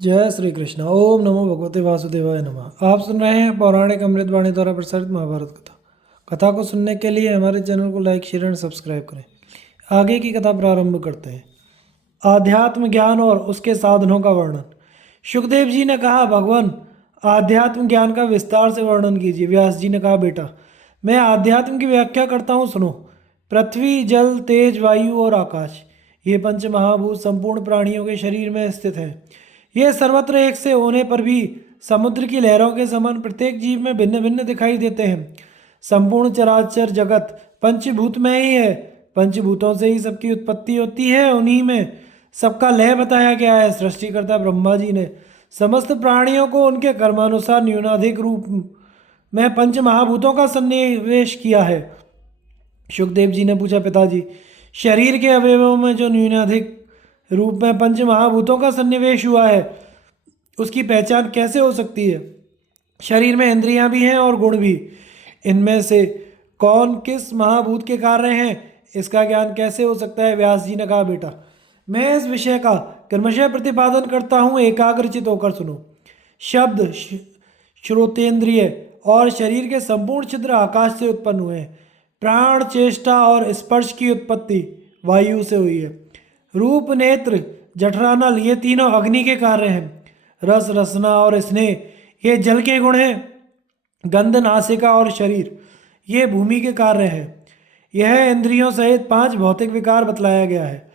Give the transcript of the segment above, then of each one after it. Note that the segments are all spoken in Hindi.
जय श्री कृष्ण। ओम नमो भगवते वासुदेवाय नमः। आप सुन रहे हैं पौराणिक अमृतवाणी द्वारा प्रसारित महाभारत कथा। कथा को सुनने के लिए हमारे चैनल को लाइक शेयर एंड सब्सक्राइब करें। आगे की कथा प्रारंभ करते हैं। आध्यात्म ज्ञान और उसके साधनों का वर्णन। सुखदेव जी ने कहा, भगवान आध्यात्म ज्ञान का विस्तार से वर्णन कीजिए। व्यास जी ने कहा, बेटा मैं आध्यात्म की व्याख्या करता हूँ, सुनो। पृथ्वी, जल, तेज, वायु और आकाश, ये पंच महाभूत संपूर्ण प्राणियों के शरीर में स्थित हैं। ये सर्वत्र एक से होने पर भी समुद्र की लहरों के समान प्रत्येक जीव में भिन्न भिन्न दिखाई देते हैं। संपूर्ण चराचर जगत पंचभूत में ही है। पंचभूतों से ही सबकी उत्पत्ति होती है, उन्हीं में सबका लय बताया गया है। सृष्टिकर्ता ब्रह्मा जी ने समस्त प्राणियों को उनके कर्मानुसार न्यूनाधिक रूप में पंच महाभूतों का सन्निवेश किया है। सुखदेव जी ने पूछा, पिताजी शरीर के अवयवों में जो न्यूनाधिक रूप में पंच महाभूतों का सन्निवेश हुआ है, उसकी पहचान कैसे हो सकती है? शरीर में इंद्रियां भी हैं और गुण भी। इनमें से कौन किस महाभूत के कार्य हैं, इसका ज्ञान कैसे हो सकता है? व्यास जी ने कहा, बेटा मैं इस विषय का क्रमशः प्रतिपादन करता हूँ, एकाग्रचित होकर सुनो। शब्द, श्रोतेंद्रिय और शरीर के संपूर्ण छिद्र आकाश से उत्पन्न हुए हैं। प्राण, चेष्टा और स्पर्श की उत्पत्ति वायु से हुई है। रूप, नेत्र, जठरानल, ये तीनों अग्नि के कार्य हैं। रस, रसना और स्नेह, ये जल के गुण हैं। गंध, नासिका और शरीर, ये भूमि के कार्य हैं। यह इंद्रियों सहित पांच भौतिक विकार बतलाया गया है।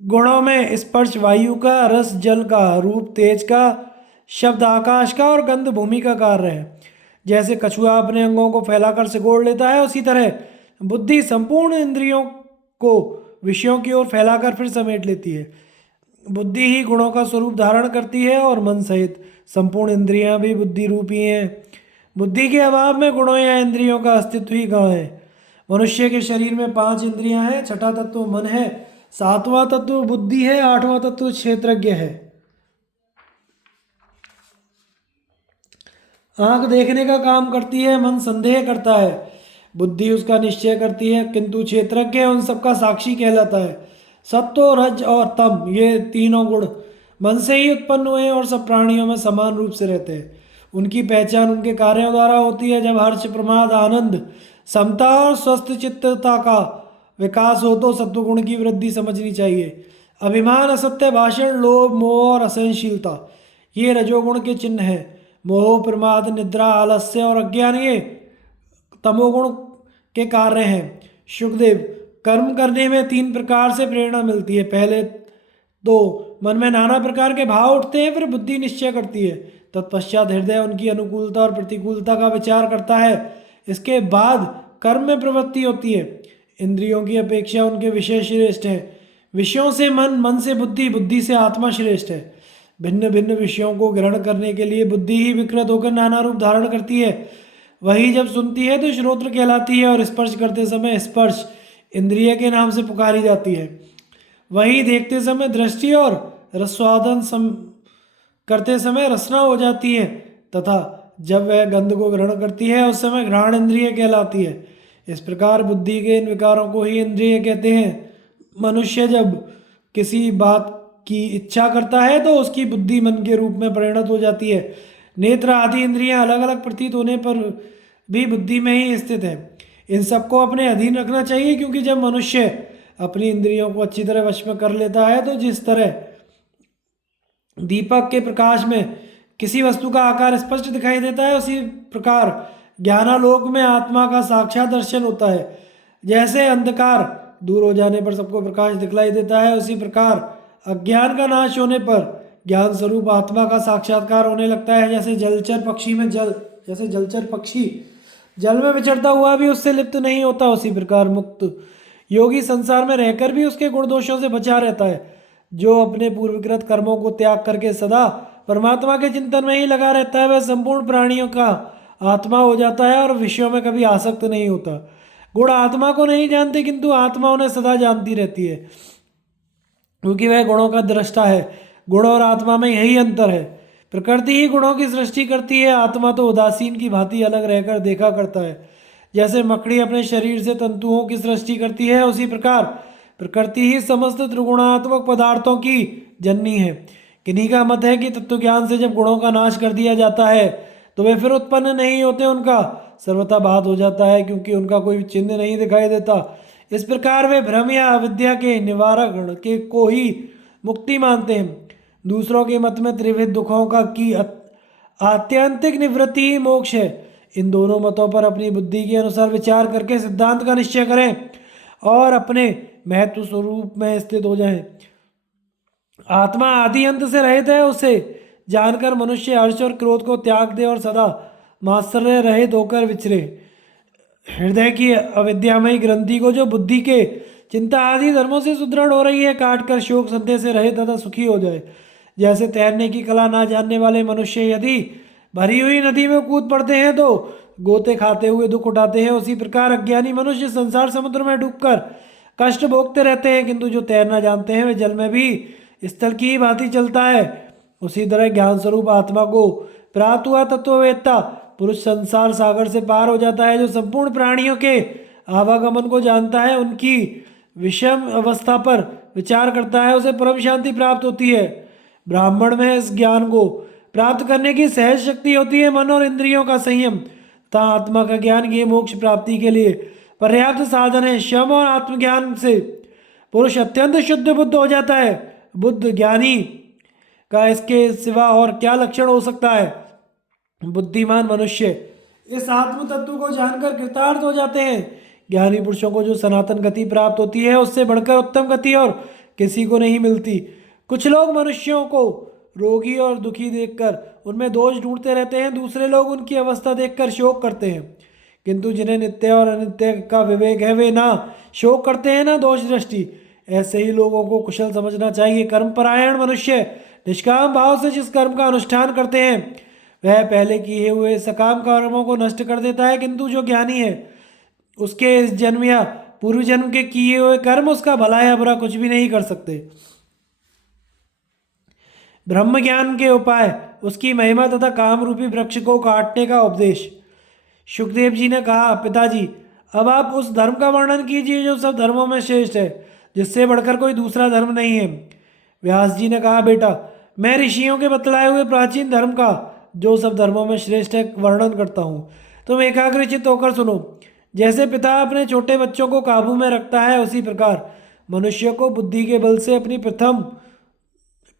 गुणों में स्पर्श वायु का, रस जल का, रूप तेज का, शब्द आकाश का और गंध भूमि का कार्य है। जैसे कछुआ अपने अंगों को फैलाकर सिकोड़ लेता है, उसी तरह बुद्धि संपूर्ण इंद्रियों को विषयों की ओर फैलाकर फिर समेट लेती है। बुद्धि ही गुणों का स्वरूप धारण करती है और मन सहित संपूर्ण इंद्रियां भी बुद्धि रूपी हैं। बुद्धि के अभाव में गुणों या इंद्रियों का अस्तित्व ही कहाँ है? मनुष्य के शरीर में पांच इंद्रियां हैं। छठा तत्व मन है, सातवां तत्व बुद्धि है, आठवां तत्व क्षेत्रज्ञ है। आंख देखने का काम करती है, मन संदेह करता है, बुद्धि उसका निश्चय करती है, किंतु क्षेत्रज्ञ उन सबका साक्षी कहलाता है। सत्व, रज और तम, ये तीनों गुण मन से ही उत्पन्न हुए हैं और सब प्राणियों में समान रूप से रहते हैं। उनकी पहचान उनके कार्यों द्वारा होती है। जब हर्ष, प्रमाद, आनंद, समता और स्वस्थ चित्तता का विकास हो तो सत्वगुण की वृद्धि समझनी चाहिए। अभिमान, असत्य भाषण, लोभ, मोह और असहनशीलता, ये रजोगुण के चिन्ह हैं। मोह, प्रमाद, निद्रा, आलस्य और अज्ञान, ये तमोगुण के कार्य हैं। सुखदेव, कर्म करने में तीन प्रकार से प्रेरणा मिलती है। पहले तो मन में नाना प्रकार के भाव उठते हैं, फिर बुद्धि निश्चय करती है, तत्पश्चात हृदय उनकी अनुकूलता और प्रतिकूलता का विचार करता है। इसके बाद कर्म में प्रवृत्ति होती है। इंद्रियों की अपेक्षा उनके विषय श्रेष्ठ है। विषयों से मन, मन से बुद्धि, बुद्धि से आत्मा श्रेष्ठ है। भिन्न भिन्न विषयों को ग्रहण करने के लिए बुद्धि ही विकृत होकर नाना रूप धारण करती है। वही जब सुनती है तो श्रोत्र कहलाती है और स्पर्श करते समय स्पर्श इंद्रिय के नाम से पुकारी जाती है। वही देखते समय दृष्टि और रसवादन करते समय रसना हो जाती है, तथा जब वह गंध को ग्रहण करती है उस समय घ्राण इंद्रिय कहलाती है। इस प्रकार बुद्धि के इन विकारों को ही इंद्रिय कहते हैं। मनुष्य जब किसी बात की इच्छा करता है तो उसकी बुद्धि मन के रूप में परिणत हो जाती है। नेत्र आदि इंद्रियां अलग अलग प्रतीत होने पर भी बुद्धि में ही स्थित है। इन सबको अपने अधीन रखना चाहिए, क्योंकि जब मनुष्य अपनी इंद्रियों को अच्छी तरह वश में कर लेता है तो जिस तरह दीपक के प्रकाश में किसी वस्तु का आकार स्पष्ट दिखाई देता है, उसी प्रकार ज्ञानालोक में आत्मा का साक्षात दर्शन होता है। जैसे अंधकार दूर हो जाने पर सबको प्रकाश दिखलाई देता है, उसी प्रकार अज्ञान का नाश होने पर ज्ञान स्वरूप आत्मा का साक्षात्कार होने लगता है। जैसे जलचर पक्षी जल में विचरता हुआ भी उससे लिप्त नहीं होता, उसी प्रकार मुक्त योगी संसार में रहकर भी उसके गुण दोषों से बचा रहता है। जो अपने पूर्वकृत कर्मों को त्याग करके सदा परमात्मा के चिंतन में ही लगा रहता है, वह संपूर्ण प्राणियों का आत्मा हो जाता है और विषयों में कभी आसक्त नहीं होता। गुण आत्मा को नहीं जानते, किंतु आत्मा उन्हें सदा जानती रहती है, क्योंकि वह गुणों का दृष्टा है। गुण और आत्मा में यही अंतर है। प्रकृति ही गुणों की सृष्टि करती है, आत्मा तो उदासीन की भांति अलग रहकर देखा करता है। जैसे मकड़ी अपने शरीर से तंतुओं की सृष्टि करती है, उसी प्रकार प्रकृति ही समस्त त्रिगुणात्मक पदार्थों की जननी है। किन्हीं का मत है कि तत्व ज्ञान से जब गुणों का नाश कर दिया जाता है तो वे फिर उत्पन्न नहीं होते, उनका सर्वथा बात हो जाता है, क्योंकि उनका कोई चिन्ह नहीं दिखाई देता। इस प्रकार वे भ्रम या अविद्या के निवारण के को ही मुक्ति मानते हैं। दूसरों के मत में त्रिविध दुखों का की आत्यंतिक निवृत्ति ही मोक्ष है। इन दोनों मतों पर अपनी बुद्धि के अनुसार विचार करके सिद्धांत का निश्चय करें और अपने महत्व स्वरूप में स्थित हो जाएं। आत्मा आदि अंत से रहित है, उसे जानकर मनुष्य हर्ष और क्रोध को त्याग दे और सदा मात्सर्य रहित होकर विचरे। हृदय की अविद्यामयी ग्रंथि को, जो बुद्धि के चिंता आदि धर्मों से सुदृढ़ हो रही है, काट कर शोक संदेह से रहित तथा सुखी हो जाए। जैसे तैरने की कला ना जानने वाले मनुष्य यदि भरी हुई नदी में कूद पड़ते हैं तो गोते खाते हुए दुख उठाते हैं, उसी प्रकार अज्ञानी मनुष्य संसार समुद्र में डूबकर कष्ट भोगते रहते हैं, किंतु जो तैरना जानते हैं वे जल में भी स्थल की ही भांति चलता है। उसी तरह ज्ञान स्वरूप आत्मा को प्राप्त हुआ तत्ववेत्ता पुरुष संसार सागर से पार हो जाता है। जो संपूर्ण प्राणियों के आवागमन को जानता है, उनकी विषम अवस्था पर विचार करता है, उसे परम शांति प्राप्त होती है। ब्राह्मण में इस ज्ञान को प्राप्त करने की सहज शक्ति होती है। मन और इंद्रियों का संयम तथा आत्मा का ज्ञान ये मोक्ष प्राप्ति के लिए पर्याप्त साधन है। शम और आत्मज्ञान से पुरुष अत्यंत शुद्ध बुद्ध हो जाता है। बुद्ध ज्ञानी का इसके सिवा और क्या लक्षण हो सकता है। बुद्धिमान मनुष्य इस आत्म तत्व को जानकर कृतार्थ हो जाते हैं। ज्ञानी पुरुषों को जो सनातन गति प्राप्त होती है, उससे बढ़कर उत्तम गति और किसी को नहीं मिलती। कुछ लोग मनुष्यों को रोगी और दुखी देखकर उनमें दोष ढूंढते रहते हैं, दूसरे लोग उनकी अवस्था देखकर शोक करते हैं, किंतु जिन्हें नित्य और अनित्य का विवेक है वे ना शोक करते हैं ना दोष दृष्टि। ऐसे ही लोगों को कुशल समझना चाहिए। कर्मपरायण मनुष्य निष्काम भाव से जिस कर्म का अनुष्ठान करते हैं वह पहले किए हुए सकाम कर्मों को नष्ट कर देता है, किंतु जो ज्ञानी है उसके इस जन्म या पूर्व जन्म के किए हुए कर्म उसका भला या बुरा कुछ भी नहीं कर सकते। ब्रह्म ज्ञान के उपाय, उसकी महिमा तथा काम रूपी वृक्ष को काटने का उपदेश। सुखदेव जी ने कहा, पिताजी अब आप उस धर्म का वर्णन कीजिए जो सब धर्मों में श्रेष्ठ है, जिससे बढ़कर कोई दूसरा धर्म नहीं है। व्यास जी ने कहा, बेटा मैं ऋषियों के बतलाए हुए प्राचीन धर्म का जो सब धर्मों में श्रेष्ठ है वर्णन करता हूँ, तुम एकाग्रचित्त होकर सुनो। जैसे पिता अपने छोटे बच्चों को काबू में रखता है, उसी प्रकार मनुष्य को बुद्धि के बल से अपनी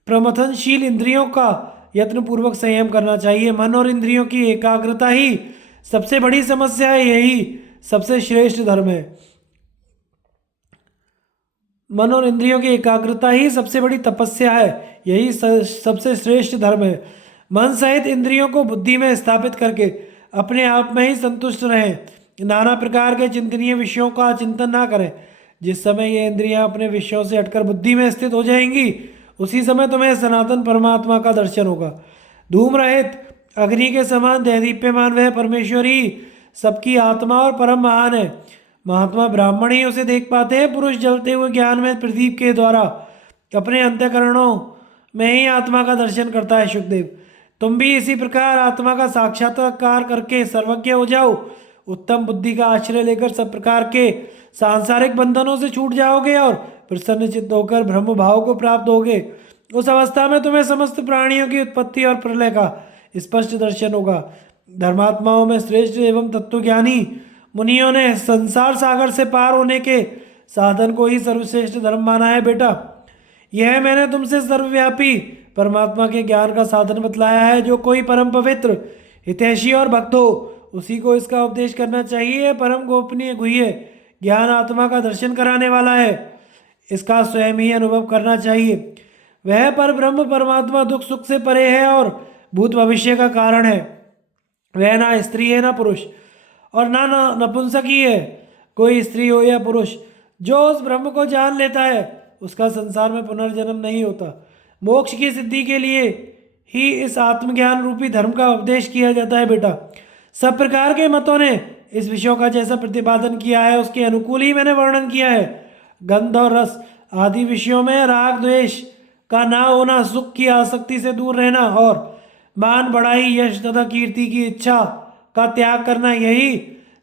प्रमथनशील इंद्रियों का यत्न पूर्वक संयम करना चाहिए। मन और इंद्रियों की एकाग्रता ही सबसे बड़ी समस्या है, यही सबसे श्रेष्ठ धर्म है। मन और इंद्रियों की एकाग्रता ही सबसे बड़ी तपस्या है, यही सबसे श्रेष्ठ धर्म है। मन सहित इंद्रियों को बुद्धि में स्थापित करके अपने आप में ही संतुष्ट रहें, नाना प्रकार के चिंतनीय विषयों का चिंतन ना करें। जिस समय ये इंद्रियां अपने विषयों से हटकर बुद्धि में स्थित हो जाएंगी, उसी समय तुम्हें सनातन परमात्मा का दर्शन होगा। धूम रहित अग्नि के समान दैदीप्यमान वह परमेश्वर ही सबकी आत्मा और परम महान है। महात्मा ब्राह्मण ही उसे देख पाते हैं। पुरुष जलते हुए ज्ञान में प्रदीप के द्वारा अपने अंतःकरणों में ही आत्मा का दर्शन करता है। सुखदेव तुम भी इसी प्रकार आत्मा का साक्षात्कार करके सर्वज्ञ हो जाओ। उत्तम बुद्धि का आश्रय लेकर सब प्रकार के सांसारिक बंधनों से छूट जाओगे और प्रसन्न चित्त होकर ब्रह्म भाव को प्राप्त होगे। उस अवस्था में तुम्हें समस्त प्राणियों की उत्पत्ति और प्रलय का स्पष्ट दर्शन होगा। धर्मात्माओं में श्रेष्ठ एवं तत्वज्ञानी मुनियों ने संसार सागर से पार होने के साधन को ही सर्वश्रेष्ठ धर्म माना है। बेटा यह मैंने तुमसे सर्वव्यापी परमात्मा के ज्ञान का साधन बतलाया है। जो कोई परम पवित्र हितैषी और भक्त हो उसी को इसका उपदेश करना चाहिए। परम गोपनीय गुह्य ज्ञान आत्मा का दर्शन कराने वाला है, इसका स्वयं ही अनुभव करना चाहिए। वह पर ब्रह्म परमात्मा दुख सुख से परे है और भूत भविष्य का कारण है। वह ना स्त्री है ना पुरुष और ना नपुंसक ही है। कोई स्त्री हो या पुरुष जो उस ब्रह्म को जान लेता है उसका संसार में पुनर्जन्म नहीं होता। मोक्ष की सिद्धि के लिए ही इस आत्मज्ञान रूपी धर्म का उपदेश किया जाता है। बेटा सब प्रकार के मतों ने इस विषयों का जैसा प्रतिपादन किया है उसके अनुकूल ही मैंने वर्णन किया है। गंध और रस आदि विषयों में राग द्वेष का ना होना, सुख की आसक्ति से दूर रहना और मान बढ़ाई यश तथा कीर्ति की इच्छा का त्याग करना, यही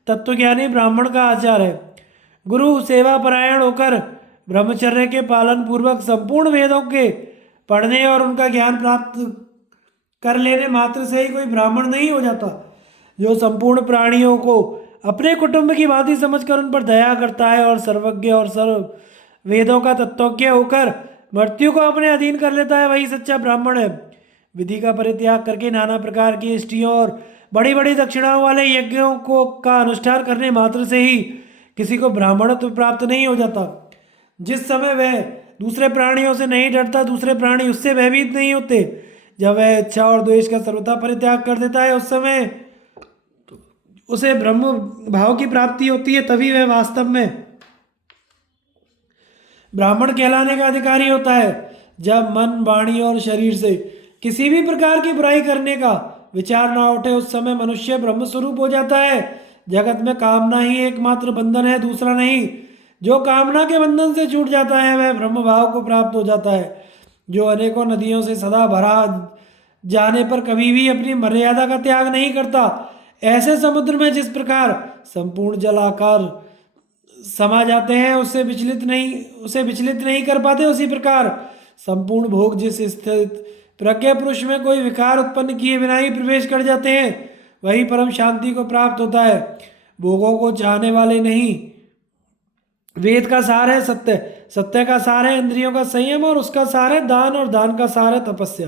तत्वज्ञानी ब्राह्मण का आचार है। गुरु सेवा परायण होकर ब्रह्मचर्य के पालन पूर्वक संपूर्ण वेदों के पढ़ने और उनका ज्ञान प्राप्त कर लेने मात्र से ही कोई ब्राह्मण नहीं हो जाता। जो संपूर्ण प्राणियों को अपने कुटुंब की भांति समझकर उन पर दया करता है और सर्वज्ञ और सर्व वेदों का तत्वज्ञ होकर मृत्यु को अपने अधीन कर लेता है, वही सच्चा ब्राह्मण है। विधि का परित्याग करके नाना प्रकार की इष्टियों और बड़ी बड़ी दक्षिणाओं वाले यज्ञों को का अनुष्ठान करने मात्र से ही किसी को ब्राह्मणत्व प्राप्त नहीं हो जाता। जिस समय वह दूसरे प्राणियों से नहीं डरता, दूसरे प्राणी उससे भयभीत नहीं होते, जब वह इच्छा और द्वेष का सर्वथा परित्याग कर देता है, उस समय उसे ब्रह्म भाव की प्राप्ति होती है। तभी वह वास्तव में ब्राह्मण कहलाने का अधिकारी होता है। जब मन, वाणी और शरीर से किसी भी प्रकार की बुराई करने का विचार ना उठे, उस समय मनुष्य ब्रह्म स्वरूप हो जाता है। जगत में कामना ही एकमात्र बंधन है, दूसरा नहीं। जो कामना के बंधन से छूट जाता है वह ब्रह्म भाव को प्राप्त हो जाता है। जो अनेकों नदियों से सदा भरा जाने पर कभी भी अपनी मर्यादा का त्याग नहीं करता, ऐसे समुद्र में जिस प्रकार संपूर्ण जलाकार समा जाते हैं उसे विचलित नहीं कर पाते, उसी प्रकार संपूर्ण भोग जिस स्थित प्रज्ञा पुरुष में कोई विकार उत्पन्न किए बिना ही प्रवेश कर जाते हैं, वही परम शांति को प्राप्त होता है। भोगों को चाहने वाले नहीं। वेद का सार है सत्य, सत्य का सार है इंद्रियों का संयम, और उसका सार है दान, और दान का सार है तपस्या,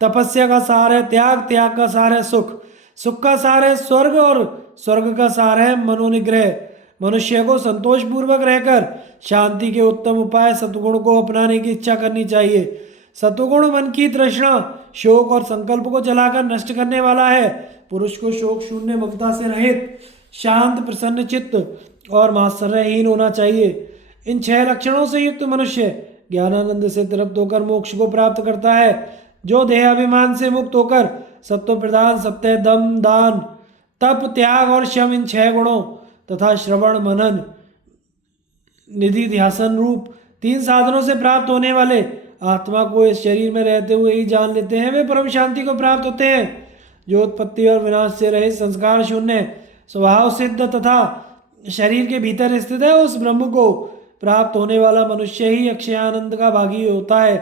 तपस्या का सार है त्याग, त्याग का सार है सुख, सुख का सार है स्वर्ग, और स्वर्ग का सार है मनोनिग्रह। मनुष्य को संतोष पूर्वक रहकर शांति के उत्तम उपाय सतगुण को अपनाने की इच्छा करनी चाहिए। सतुगुण मन की तृष्णा, शोक और संकल्प को जलाकर नष्ट करने वाला है। पुरुष को शोक शून्य, ममता से रहित, शांत, प्रसन्न चित्त और मात्सर्यहीन होना चाहिए। इन 6 लक्षणों से युक्त मनुष्य ज्ञानानंद से तृप्त होकर मोक्ष को प्राप्त करता है। जो देहाभिमान से मुक्त होकर सत्व प्रधान, सत्य, दम, दान, तप, त्याग और शम, इन 6 गुणों तथा श्रवण, मनन, निधि ध्यासन रूप 3 साधनों से प्राप्त होने वाले आत्मा को इस शरीर में रहते हुए ही जान लेते हैं, वे परम शांति को प्राप्त होते हैं। जो उत्पत्ति और विनाश से रहित, संस्कार शून्य, स्वभाव सिद्ध तथा शरीर के भीतर स्थित है, उस ब्रह्म को प्राप्त होने वाला मनुष्य ही अक्षय आनंद का भागी होता है।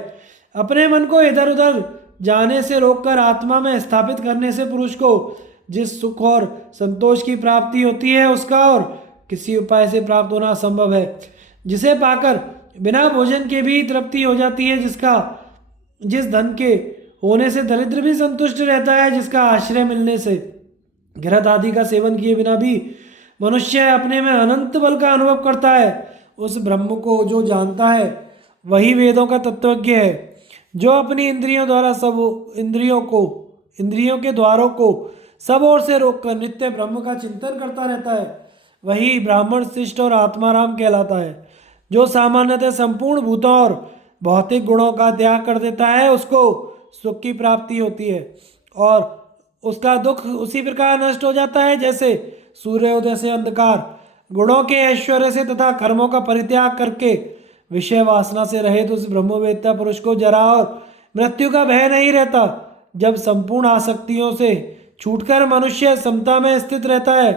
अपने मन को इधर उधर जाने से रोककर आत्मा में स्थापित करने से पुरुष को जिस सुख और संतोष की प्राप्ति होती है, उसका और किसी उपाय से प्राप्त होना असंभव है। जिसे पाकर बिना भोजन के भी तृप्ति हो जाती है, जिस धन के होने से दरिद्र भी संतुष्ट रहता है, जिसका आश्रय मिलने से घृत आदि का सेवन किए बिना भी मनुष्य अपने में अनंत बल का अनुभव करता है, उस ब्रह्म को जो जानता है वही वेदों का तत्वज्ञ है। जो अपनी इंद्रियों द्वारा सब इंद्रियों के द्वारों को सब ओर से रोककर नित्य ब्रह्म का चिंतन करता रहता है, वही ब्राह्मण शिष्ट और आत्माराम कहलाता है। जो सामान्यतः संपूर्ण भूतों और भौतिक गुणों का त्याग कर देता है, उसको सुख की प्राप्ति होती है और उसका दुख उसी प्रकार नष्ट हो जाता है जैसे सूर्योदय से अंधकार। गुणों के ऐश्वर्य से तथा कर्मों का परित्याग करके विषय वासना से रहित उस ब्रह्मवेत्ता पुरुष को जरा और मृत्यु का भय नहीं रहता। जब संपूर्ण आसक्तियों से छूटकर मनुष्य समता में स्थित रहता है,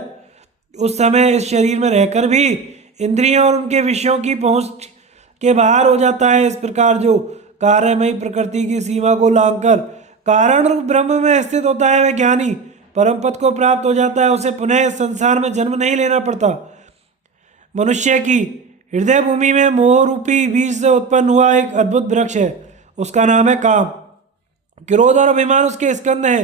उस समय इस शरीर में रहकर भी इंद्रियों और उनके विषयों की पहुंच के बाहर हो जाता है। इस प्रकार जो कार्यमयी प्रकृति की सीमा को लांघकर कारण ब्रह्म में स्थित होता है, वह ज्ञानी परम पद को प्राप्त हो जाता है। उसे पुनः इस संसार में जन्म नहीं लेना पड़ता। मनुष्य की हृदय भूमि में मोह रूपी बीज से उत्पन्न हुआ एक अद्भुत वृक्ष है, उसका नाम है काम। क्रोध और अभिमान उसके स्कंद है,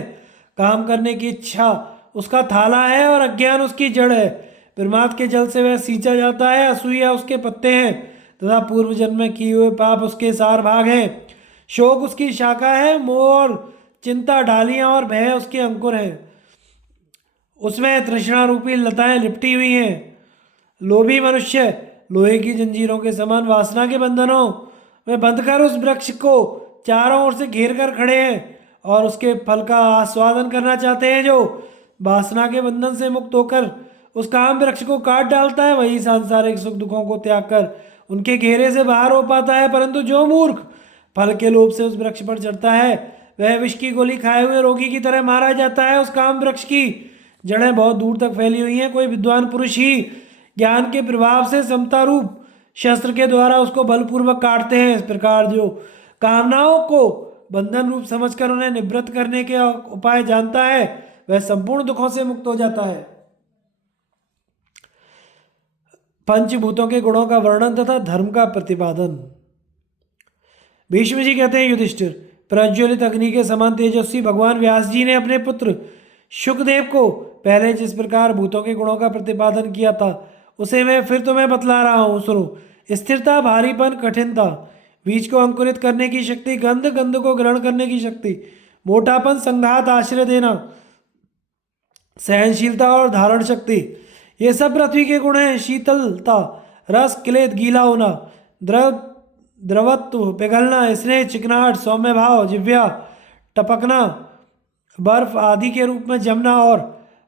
काम करने की इच्छा उसका थाला है और अज्ञान उसकी जड़ है। प्रमाद के जल से वह सींचा जाता है, असूया उसके पत्ते हैं तथा पूर्व जन्म में किए हुए पाप उसके सार भाग हैं। शोक उसकी शाखा है, मोह और चिंता डालियां और भय उसके अंकुर हैं। उसमें तृष्णा रूपी लताएं लिपटी हुई हैं। लोभी मनुष्य लोहे की जंजीरों के समान वासना के बंधनों में बंधकर उस वृक्ष को चारों ओर से घेर कर खड़े हैं और उसके फल का आस्वादन करना चाहते हैं। जो वासना के बंधन से मुक्त होकर उस काम वृक्ष को काट डालता है, वही सांसारिक सुख दुखों को त्याग कर उनके घेरे से बाहर हो पाता है। परंतु जो मूर्ख फल के लोभ से उस वृक्ष पर चढ़ता है, वह विष की गोली खाए हुए रोगी की तरह मारा जाता है। उस काम वृक्ष की जड़ें बहुत दूर तक फैली हुई हैं। कोई विद्वान पुरुष ही ज्ञान के प्रभाव से समता रूप शस्त्र के द्वारा उसको बलपूर्वक काटते हैं। इस प्रकार जो कामनाओं को बंधन रूप समझकर उन्हें निवृत्त करने के उपाय जानता है, वह संपूर्ण दुखों से मुक्त हो जाता है। पंचभूतों के गुणों का वर्णन तथा धर्म का प्रतिपादन। भीष्म जी कहते हैं, युधिष्ठिर, प्रज्वलित अग्नि के समान तेजस्वी भगवान व्यास जी ने अपने पुत्र शुकदेव को पहले जिस प्रकार भूतों के गुणों का प्रतिपादन किया था, उसे मैं फिर तुम्हें बतला रहा हूँ, सुनो। स्थिरता, भारीपन, कठिनता, बीज को अंकुरित करने की शक्ति, गंध को ग्रहण करने की शक्ति, मोटापन, संघात, आश्रय देना, सहनशीलता और धारण शक्ति, ये सब पृथ्वी के गुण हैं। शीतलता, रस, क्लेद, गीला होना, द्रवत्व, पिघलना, स्नेह, चिकनाहट, सौम्य भाव, जिव्या, टपकना, बर्फ आदि के रूप में जमना और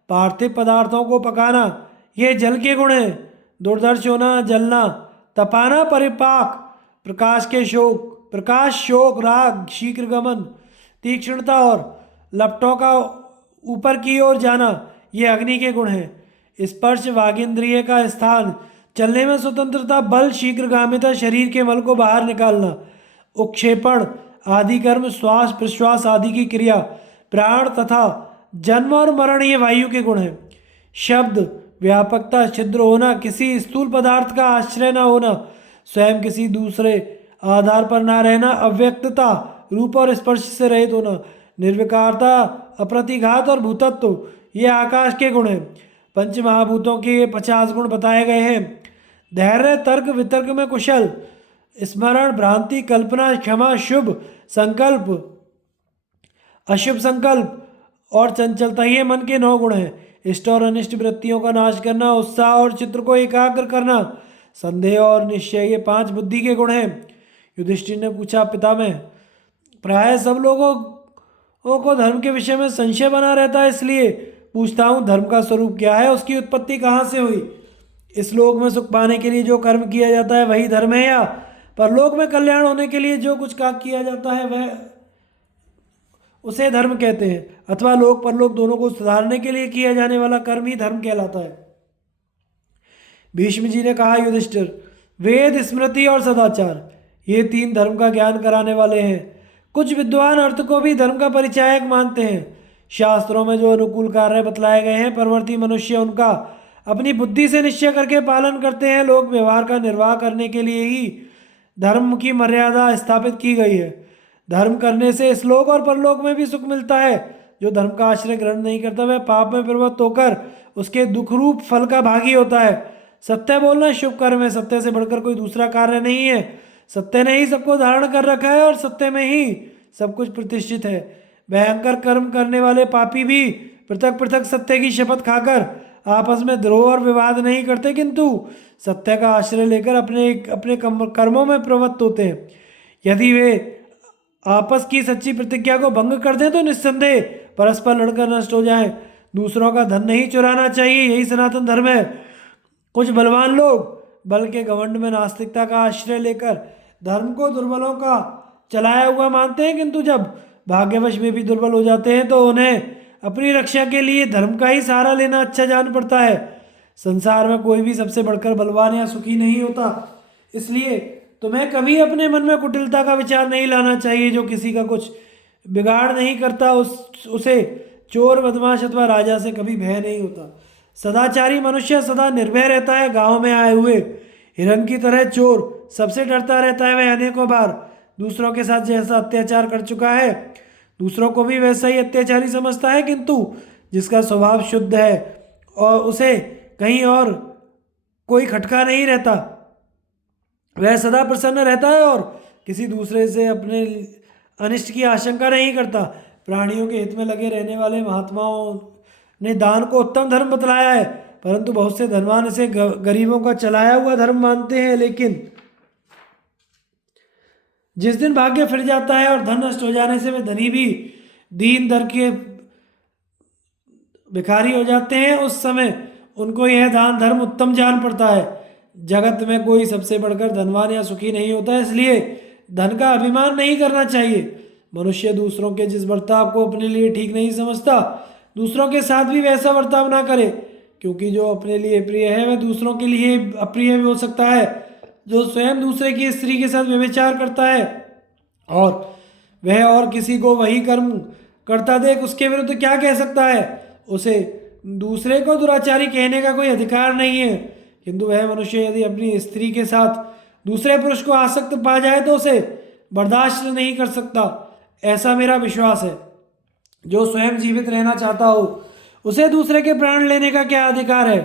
पार्थिव पदार्थों को पकाना, ये जल के गुण हैं। दुर्दर्श होना, जलना, तपाना, परिपाक, प्रकाश, शोक, राग, शीघ्र गमन, तीक्ष्णता और लपटों का ऊपर की ओर जाना, ये अग्नि के गुण हैं। स्पर्श, वागींद्रिय का स्थान, चलने में स्वतंत्रता, बल, शीघ्रगामिता, शरीर के मल को बाहर निकालना, उत्क्षेपण आदि कर्म, श्वास प्रश्वास आदि की क्रिया, प्राण तथा जन्म और मरण, ये वायु के गुण हैं। शब्द, व्यापकता, छिद्र होना, किसी स्थूल पदार्थ का आश्रय न होना, स्वयं किसी दूसरे आधार पर ना रहना, अव्यक्तता, रूप और स्पर्श से रहित होना, निर्विकारता, अप्रतिघात और भूतत्व, ये आकाश के गुण हैं। पंच महाभूतों के 50 गुण बताए गए हैं। धैर्य, तर्क वितर्क में कुशल, स्मरण, भ्रांति, कल्पना, क्षमा, शुभ संकल्प, अशुभ संकल्प और चंचलता, ये मन के 9 गुण हैं। इष्ट और अनिष्ट वृत्तियों का नाश करना, उत्साह और चित्र को एकाग्र करना, संदेह और निश्चय, ये 5 बुद्धि के गुण हैं। युधिष्ठिर ने पूछा, पितामह, प्राय सब लोगों को धर्म के विषय में संशय बना रहता है, इसलिए पूछता हूँ, धर्म का स्वरूप क्या है, उसकी उत्पत्ति कहाँ से हुई? इस लोक में सुख पाने के लिए जो कर्म किया जाता है वही धर्म है, या परलोक में कल्याण होने के लिए जो कुछ काम किया जाता है वह उसे धर्म कहते हैं, अथवा लोक परलोक दोनों को सुधारने के लिए किया जाने वाला कर्म ही धर्म कहलाता है। भीष्म जी ने कहा, युधिष्ठिर, वेद, स्मृति और सदाचार, ये 3 धर्म का ज्ञान कराने वाले हैं। कुछ विद्वान अर्थ को भी धर्म का परिचायक मानते हैं। शास्त्रों में जो अनुकूल कार्य बतलाए गए हैं, परवर्ती मनुष्य उनका अपनी बुद्धि से निश्चय करके पालन करते हैं। लोक व्यवहार का निर्वाह करने के लिए ही धर्म की मर्यादा स्थापित की गई है। धर्म करने से इस लोक और परलोक में भी सुख मिलता है। जो धर्म का आश्रय ग्रहण नहीं करता वह पाप में प्रवृत्त होकर उसके दुख रूप फल का भागी होता है। सत्य बोलना शुभ कर्म है, सत्य से बढ़कर कोई दूसरा कार्य नहीं है। सत्य ने ही सबको धारण कर रखा है और सत्य में ही सब कुछ प्रतिष्ठित है। भयंकर कर्म करने वाले पापी भी पृथक पृथक सत्य की शपथ खाकर आपस में द्रोह और विवाद नहीं करते, किंतु सत्य का आश्रय लेकर अपने अपने कर्मों में प्रवृत्त होते हैं। यदि वे आपस की सच्ची प्रतिज्ञा को भंग कर दें तो निस्संदेह परस्पर लड़कर नष्ट हो जाएं। दूसरों का धन नहीं चुराना चाहिए, यही सनातन धर्म है। कुछ बलवान लोग बल के घमंड में नास्तिकता का आश्रय लेकर धर्म को दुर्बलों का चलाया हुआ मानते हैं, किंतु जब भाग्यवश वे भी दुर्बल हो जाते हैं तो उन्हें अपनी रक्षा के लिए धर्म का ही सहारा लेना अच्छा जान पड़ता है। संसार में कोई भी सबसे बढ़कर बलवान या सुखी नहीं होता, इसलिए तुम्हें कभी अपने मन में कुटिलता का विचार नहीं लाना चाहिए। जो किसी का कुछ बिगाड़ नहीं करता उसे चोर, बदमाश अथवा राजा से कभी भय नहीं होता। सदाचारी मनुष्य सदा निर्भय रहता है। गांव में आए हुए हिरण की तरह चोर सबसे डरता रहता है। वह अनेकों बार दूसरों के साथ जैसा अत्याचार कर चुका है, दूसरों को भी वैसा ही अत्याचारी समझता है, किंतु जिसका स्वभाव शुद्ध है और उसे कहीं और कोई खटका नहीं रहता, वह सदा प्रसन्न रहता है और किसी दूसरे से अपने अनिष्ट की आशंका नहीं करता। प्राणियों के हित में लगे रहने वाले महात्माओं ने दान को उत्तम धर्म बतलाया है, परंतु बहुत से धनवान इसे गरीबों का चलाया हुआ धर्म मानते हैं। लेकिन जिस दिन भाग्य फिर जाता है और धन नष्ट हो जाने से वे धनी भी दीन दर के भिखारी हो जाते हैं, उस समय उनको यह दान धर्म उत्तम जान पड़ता है। जगत में कोई सबसे बढ़कर धनवान या सुखी नहीं होता, इसलिए धन का अभिमान नहीं करना चाहिए। मनुष्य दूसरों के जिस बर्ताव को अपने लिए ठीक नहीं समझता, दूसरों के साथ भी वैसा बर्ताव ना करे, क्योंकि जो अपने लिए प्रिय है वह दूसरों के लिए अप्रिय भी हो सकता है। जो स्वयं दूसरे की स्त्री के साथ व्यभिचार करता है और वह और किसी को वही कर्म करता देख उसके विरुद्ध क्या कह सकता है? उसे दूसरे को दुराचारी कहने का कोई अधिकार नहीं है। किंतु वह मनुष्य यदि अपनी स्त्री के साथ दूसरे पुरुष को आसक्त पा जाए तो उसे बर्दाश्त नहीं कर सकता, ऐसा मेरा विश्वास है। जो स्वयं जीवित रहना चाहता हो उसे दूसरे के प्राण लेने का क्या अधिकार है?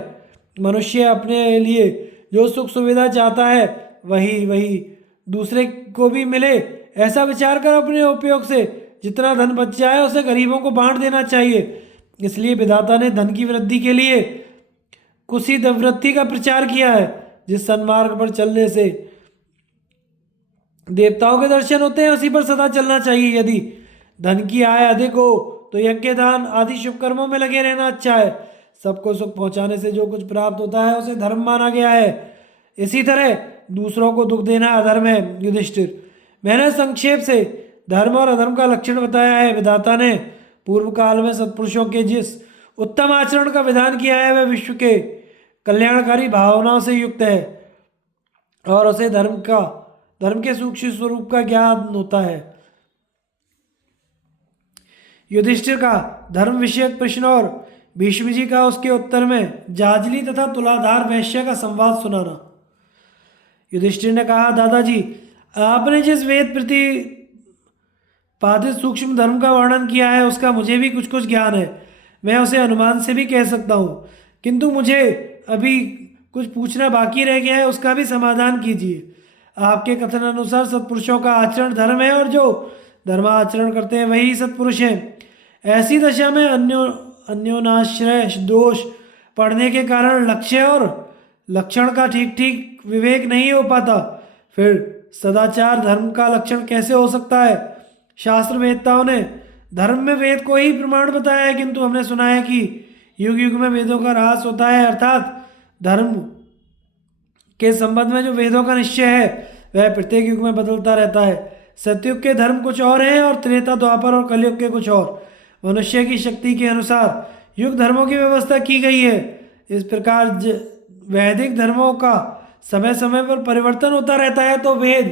मनुष्य अपने लिए जो सुख सुविधा चाहता है वही वही दूसरे को भी मिले, ऐसा विचार कर अपने उपयोग से जितना धन बच जाए उसे गरीबों को बांट देना चाहिए। इसलिए विधाता ने धन की वृद्धि के लिए कुसीत वृत्ति का प्रचार किया है, जिस सन्मार्ग पर चलने से देवताओं के दर्शन होते हैं उसी पर सदा चलना चाहिए। यदि धन की आय अधिक हो तो यज्ञ दान आदि शुभ कर्मों में लगे रहना अच्छा है। सबको सुख पहुंचाने से जो कुछ प्राप्त होता है उसे धर्म माना गया है। इसी तरह दूसरों को दुख देना अधर्म है। युधिष्ठिर, मैंने संक्षेप से धर्म और अधर्म का लक्षण बताया है। विधाता ने पूर्व काल में सत्पुरुषों के जिस उत्तम आचरण का विधान किया है वह विश्व के कल्याणकारी भावनाओं से युक्त है और उसे धर्म के सूक्ष्म स्वरूप का ज्ञान होता है। युधिष्ठिर का धर्म विषयक प्रश्न और भीष्म जी का उसके उत्तर में जाजली तथा तुलाधार वैश्य का संवाद सुनाना। युधिष्ठिर ने कहा, दादाजी, आपने जिस वेद प्रतिपादित सूक्ष्म धर्म का वर्णन किया है उसका मुझे भी कुछ कुछ ज्ञान है। मैं उसे अनुमान से भी कह सकता हूँ, किंतु मुझे अभी कुछ पूछना बाकी रह गया है, उसका भी समाधान कीजिए। आपके कथन अनुसार सत्पुरुषों का आचरण धर्म है और जो धर्माचरण करते हैं वही सत्पुरुष हैं। ऐसी दशा में अन्योनाश्रय दोष पड़ने के कारण लक्ष्य और लक्षण का ठीक ठीक विवेक नहीं हो पाता। फिर सदाचार धर्म का लक्षण कैसे हो सकता है? शास्त्र वेदताओं ने धर्म में वेद को ही प्रमाण बताया है, किंतु हमने सुना है कि युग युग में वेदों का ह्रास होता है, अर्थात धर्म के संबंध में जो वेदों का निश्चय है वह प्रत्येक युग में बदलता रहता है। सतयुग के धर्म कुछ और हैं और त्रेता द्वापर और कलयुग के कुछ और। मनुष्य की शक्ति के अनुसार युग धर्मों की व्यवस्था की गई है। इस प्रकार वैदिक धर्मों का समय समय पर परिवर्तन होता रहता है, तो वेद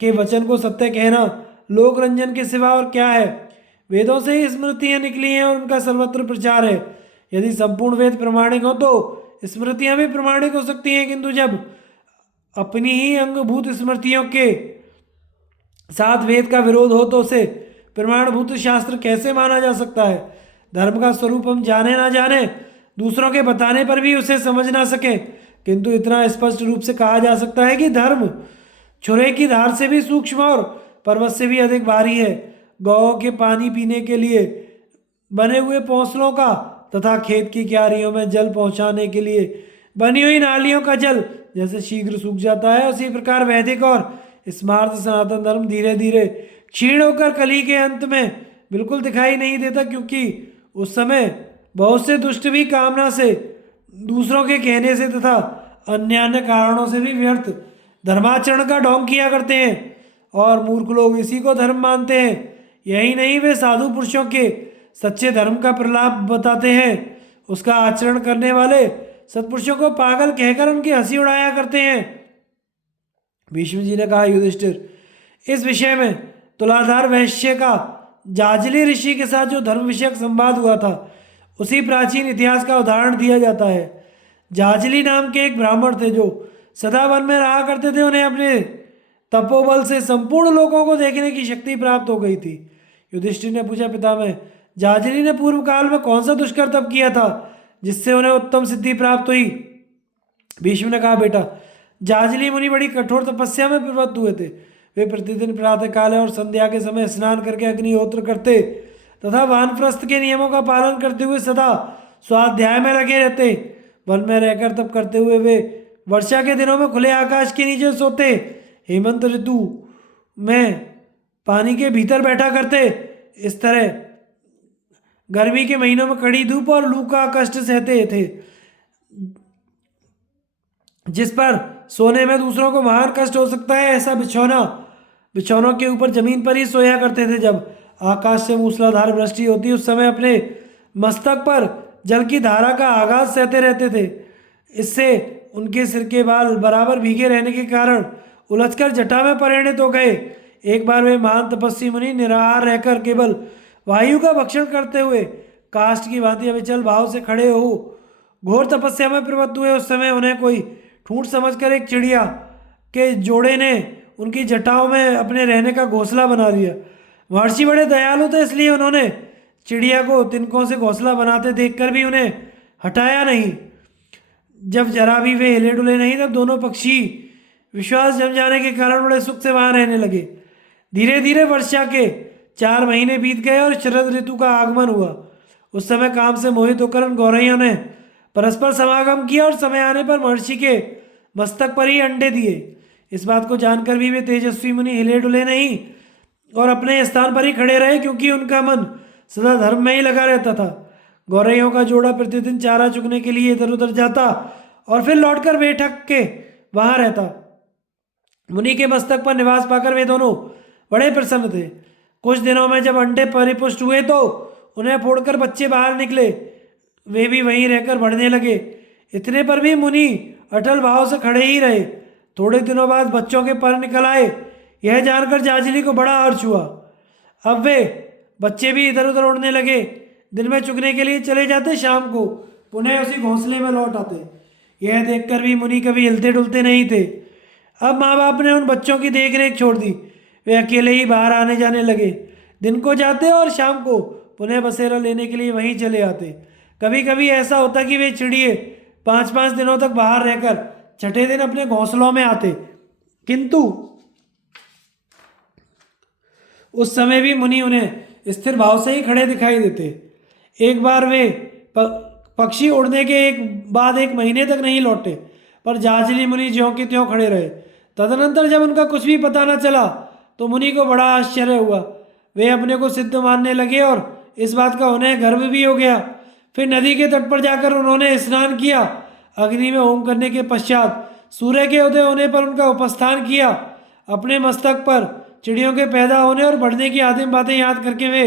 के वचन को सत्य कहना लोक रंजन के सिवा और क्या है? वेदों से ही स्मृतियाँ निकली हैं और उनका सर्वत्र प्रचार है। यदि संपूर्ण वेद प्रमाणिक हो तो स्मृतियाँ भी प्रमाणिक हो सकती हैं, किंतु जब अपनी ही अंगभूत स्मृतियों के साथ वेद का विरोध हो तो उसे प्रमाणभूत शास्त्र कैसे माना जा सकता है? धर्म का स्वरूप हम जाने ना जाने, दूसरों के बताने पर भी उसे समझ ना सके, किंतु इतना स्पष्ट रूप से कहा जा सकता है कि धर्म छुरे की धार से भी सूक्ष्म और पर्वत से भी अधिक भारी है। गौ के पानी पीने के लिए बने हुए पौंसलों का तथा खेत की क्यारियों में जल पहुंचाने के लिए बनी हुई नालियों का जल जैसे शीघ्र सूख जाता है, उसी प्रकार वैदिक और स्मार्त सनातन धर्म धीरे धीरे क्षीण होकर कली के अंत में बिल्कुल दिखाई नहीं देता, क्योंकि उस समय बहुत से दुष्ट भी कामना से, दूसरों के कहने से तथा अन्य अन्य कारणों से भी व्यर्थ धर्माचरण का ढोंग किया करते हैं और मूर्ख लोग इसी को धर्म मानते हैं। यही नहीं, वे साधु पुरुषों के सच्चे धर्म का प्रलाप बताते हैं। उसका आचरण करने वाले सत्पुरुषों को पागल कहकर उनकी हंसी उड़ाया करते हैं। भीष्म जी ने कहा, युधिष्ठिर, इस विषय में तुलाधार वैश्य का जाजली ऋषि के साथ जो धर्म विषयक संवाद हुआ था उसी प्राचीन इतिहास का उदाहरण दिया जाता है। जाजली नाम के एक ब्राह्मण थे जो सदा वन में रहा करते थे। उन्हें अपने तपोबल से संपूर्ण लोगों को देखने की शक्ति प्राप्त हो गई थी। युधिष्ठिर ने पूछा, पितामह, जाजली ने पूर्व काल में कौन सा दुष्कर तप किया था जिससे उन्हें उत्तम सिद्धि प्राप्त हुई? भीष्म ने कहा, बेटा, जाजली मुनि बड़ी कठोर तपस्या में प्रवृत्त हुए थे। वे प्रतिदिन प्रातः काल और संध्या के समय स्नान करके अग्निहोत्र करते तथा वानप्रस्थ के नियमों का पालन करते हुए सदा स्वाध्याय में लगे रहते। वन में रहकर तप करते हुए वे वर्षा के दिनों में खुले आकाश के नीचे सोते, हेमंत ऋतु में पानी के भीतर बैठा करते। इस तरह गर्मी के महीनों में कड़ी धूप और लू का कष्ट सहते थे, जिस पर सोने में दूसरों को महान कष्ट हो सकता है। ऐसा बिछौनों के ऊपर जमीन पर ही सोया करते थे। जब आकाश से मूसलाधार वृष्टि होती उस समय अपने मस्तक पर जल की धारा का आघात सहते रहते थे। इससे उनके सिर के बाल बराबर भीगे रहने के कारण उलझकर जटा में परिणत हो गए। एक बार वे महान तपस्वी मुनि निराहार रहकर केवल वायु का भक्षण करते हुए काष्ठ की भांति अविचल भाव से खड़े हो घोर तपस्या में प्रवृत्त हुए। उस समय उन्हें कोई ठूंठ समझकर एक चिड़िया के जोड़े ने उनकी जटाओं में अपने रहने का घोंसला बना लिया। महर्षि बड़े दयालु थे, इसलिए उन्होंने चिड़िया को तिनकों से घोंसला बनाते देखकर भी उन्हें हटाया नहीं। जब जरा भी वे हिले डुले नहीं, तब दोनों पक्षी विश्वास जम जाने के कारण बड़े सुख से वहां रहने लगे। धीरे धीरे वर्षा के 4 महीने बीत गए और शरद ऋतु का आगमन हुआ। उस समय काम से मोहित होकर उन गौरैयों ने परस्पर समागम किया और समय आने पर महर्षि के मस्तक पर ही अंडे दिए। इस बात को जानकर भी वे तेजस्वी मुनि हिले डुले नहीं और अपने स्थान पर ही खड़े रहे, क्योंकि उनका मन सदा धर्म में ही लगा रहता था। गौरैयों का जोड़ा प्रतिदिन चारा चुगने के लिए इधर उधर जाता और फिर लौटकर बेठक के वहां रहता। मुनि के मस्तक पर निवास पाकर वे दोनों बड़े प्रसन्न थे। कुछ दिनों में जब अंडे परिपुष्ट हुए तो उन्हें फोड़कर बच्चे बाहर निकले। वे भी वहीं रहकर बढ़ने लगे। इतने पर भी मुनि अटल भाव से खड़े ही रहे। थोड़े दिनों बाद बच्चों के पर निकल आए। यह जानकर जाजली को बड़ा हर्ष हुआ। अब वे बच्चे भी इधर उधर उड़ने लगे। दिन में चुगने के लिए चले जाते, शाम को पुनः उसी घोंसले में लौट आते। यह देखकर भी मुनि कभी हिलते डुलते नहीं थे। अब माँ बाप ने उन बच्चों की देख रेख छोड़ दी। वे अकेले ही बाहर आने जाने लगे। दिन को जाते और शाम को पुनः बसेरा लेने के लिए वहीं चले आते। कभी कभी ऐसा होता कि वे चिड़िए 5-5 दिनों तक बाहर रहकर छठे दिन अपने घोंसलों में आते, किंतु उस समय भी मुनि उन्हें स्थिर भाव से ही खड़े दिखाई देते। एक बार वे पक्षी उड़ने के बाद 1 महीने तक नहीं लौटे, पर जाजली मुनि ज्यों के त्यों खड़े रहे। तदनंतर जब उनका कुछ भी पता न चला तो मुनि को बड़ा आश्चर्य हुआ। वे अपने को सिद्ध मानने लगे और इस बात का उन्हें गर्व भी हो गया। फिर नदी के तट पर जाकर उन्होंने स्नान किया। अग्नि में होम करने के पश्चात सूर्य के उदय होने पर उनका उपस्थान किया। अपने मस्तक पर चिड़ियों के पैदा होने और बढ़ने की आदिम बातें याद करके वे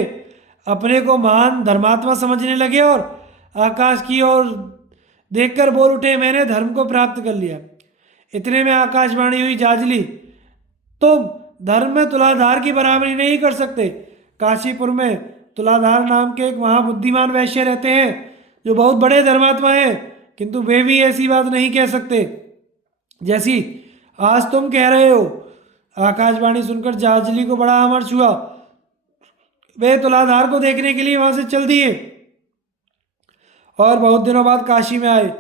अपने को महान धर्मात्मा समझने लगे और आकाश की ओर देखकर बोल उठे, मैंने धर्म को प्राप्त कर लिया। इतने में आकाशवाणी हुई, जाजली तुम धर्म में तुलाधार की बराबरी नहीं कर सकते। काशीपुर में तुलाधार नाम के एक महाबुद्धिमान वैश्य रहते हैं जो बहुत बड़े धर्मात्मा हैं, किंतु वे भी ऐसी बात नहीं कह सकते जैसी आज तुम कह रहे हो। आकाशवाणी सुनकर जाजली को बड़ा अमर्ष हुआ। वे तुलाधार को देखने के लिए वहां से चल दिए और बहुत दिनों बाद काशी में आए।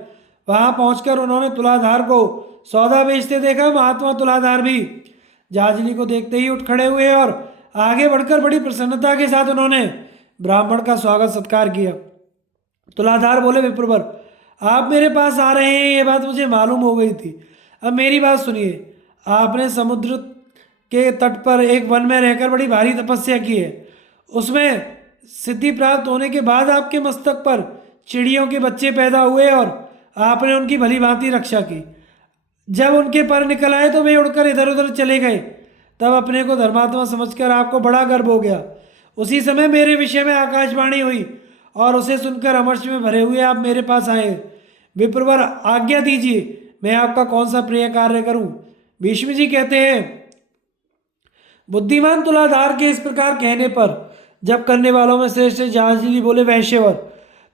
वहां पहुंचकर उन्होंने तुलाधार को सौदा बेचते देखा। महात्मा तुलाधार भी जाजली को देखते ही उठ खड़े हुए और आगे बढ़कर बड़ी प्रसन्नता के साथ उन्होंने ब्राह्मण का स्वागत सत्कार किया। तुलाधार बोले, विप्रवर आप मेरे पास आ रहे हैं, ये बात मुझे मालूम हो गई थी। अब मेरी बात सुनिए। आपने समुद्र के तट पर एक वन में रहकर बड़ी भारी तपस्या की है। उसमें सिद्धि प्राप्त होने के बाद आपके मस्तक पर चिड़ियों के बच्चे पैदा हुए और आपने उनकी भली भांति रक्षा की। जब उनके पर निकल आए तो वे उड़कर इधर उधर चले गए। तब अपने को धर्मात्मा समझकर आपको बड़ा गर्व हो गया। उसी समय मेरे विषय में आकाशवाणी हुई और उसे सुनकर अमर्ष में भरे हुए आप मेरे पास आए। विप्रवर आज्ञा दीजिए, मैं आपका कौन सा प्रिय कार्य करूं। भीष्म जी कहते हैं, बुद्धिमान तुलाधार के इस प्रकार कहने पर जब करने वालों में श्रेष्ठ जाजली बोले, वैश्यवर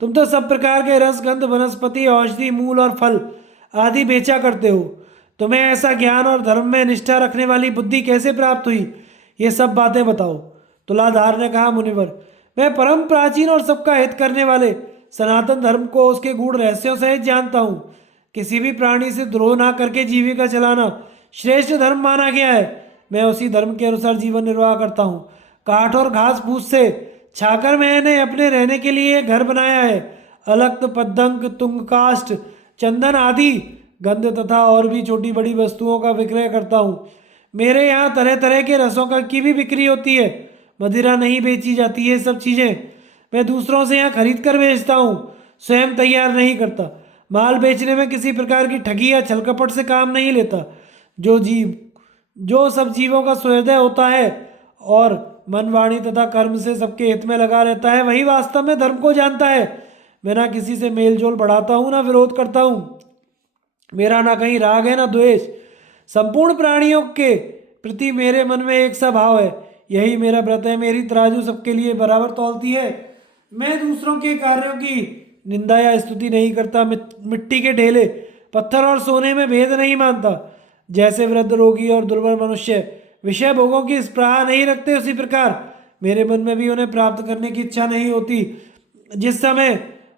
तुम तो सब प्रकार के रस गंध वनस्पति औषधि मूल और फल आदि बेचा करते हो। तुम्हें ऐसा ज्ञान और धर्म में निष्ठा रखने वाली बुद्धि कैसे प्राप्त हुई, ये सब बातें बताओ। तुलाधार ने कहा, मुनिवर मैं परम प्राचीन और सबका हित करने वाले सनातन धर्म को उसके गूढ़ रहस्यों सहित जानता हूँ। किसी भी प्राणी से द्रोह ना करके जीविका चलाना श्रेष्ठ धर्म माना गया है। मैं उसी धर्म के अनुसार जीवन निर्वाह करता हूँ। काठ और घास फूस से छाकर मैंने अपने रहने के लिए घर बनाया है। अलक्त पद्दंक तुंग काष्ठ चंदन आदि गंध तथा और भी छोटी बड़ी वस्तुओं का विक्रय करता हूँ। मेरे यहाँ तरह तरह के रसों का की भी बिक्री होती है। मदिरा नहीं बेची जाती है। सब चीज़ें मैं दूसरों से यहाँ खरीद कर बेचता हूँ, स्वयं तैयार नहीं करता। माल बेचने में किसी प्रकार की ठगी या छलकपट से काम नहीं लेता। जो सब जीवों का सहृदय होता है और मन वाणी तथा कर्म से सबके हित में लगा रहता है, वही वास्तव में धर्म को जानता है। मैं ना किसी से मेल जोल बढ़ाता हूँ, ना विरोध करता हूँ। मेरा ना कहीं राग है ना द्वेष। संपूर्ण प्राणियों के प्रति मेरे मन में एक सा भाव है। यही मेरा व्रत है। मेरी तराजू सबके लिए बराबर तौलती है। मैं दूसरों के कार्यों की निंदा या स्तुति नहीं करता। मिट्टी के ढेले, पत्थर और सोने में भेद नहीं मानता। जैसे वृद्ध, रोगी और दुर्बल मनुष्य विषय भोगों की स्पृहा नहीं रखते, उसी प्रकार मेरे मन में भी उन्हें प्राप्त करने की इच्छा नहीं होती। जिस समय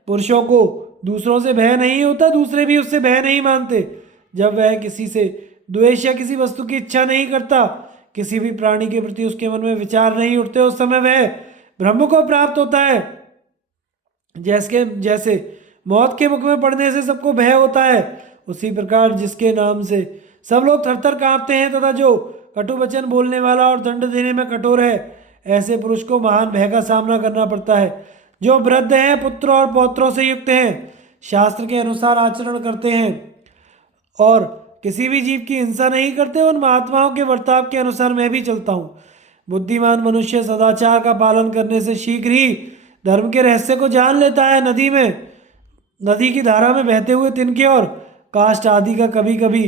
पुरुषों को दूसरों से भय नहीं होता, दूसरे भी उससे भय नहीं मानते। जब वह किसी से द्वेष या किसी वस्तु की इच्छा नहीं करता, किसी भी प्राणी के प्रति उसके मन में विचार नहीं उठते, उस समय वह ब्रह्म को प्राप्त होता है। जैसे मौत के मुख में पड़ने से सबको भय होता है, उसी प्रकार जिसके नाम से सब लोग थरथर कांपते हैं तथा जो कटु वचन बोलने वाला और दंड देने में कठोर है, ऐसे पुरुष को महान भय का सामना करना पड़ता है। जो वृद्ध हैं, पुत्र और पौत्रों से युक्त हैं, शास्त्र के अनुसार आचरण करते हैं और किसी भी जीव की हिंसा नहीं करते, उन महात्माओं के वर्ताव के अनुसार मैं भी चलता हूँ। बुद्धिमान मनुष्य सदाचार का पालन करने से शीघ्र ही धर्म के रहस्य को जान लेता है। नदी की धारा में बहते हुए तिनके और काष्ठ आदि का कभी कभी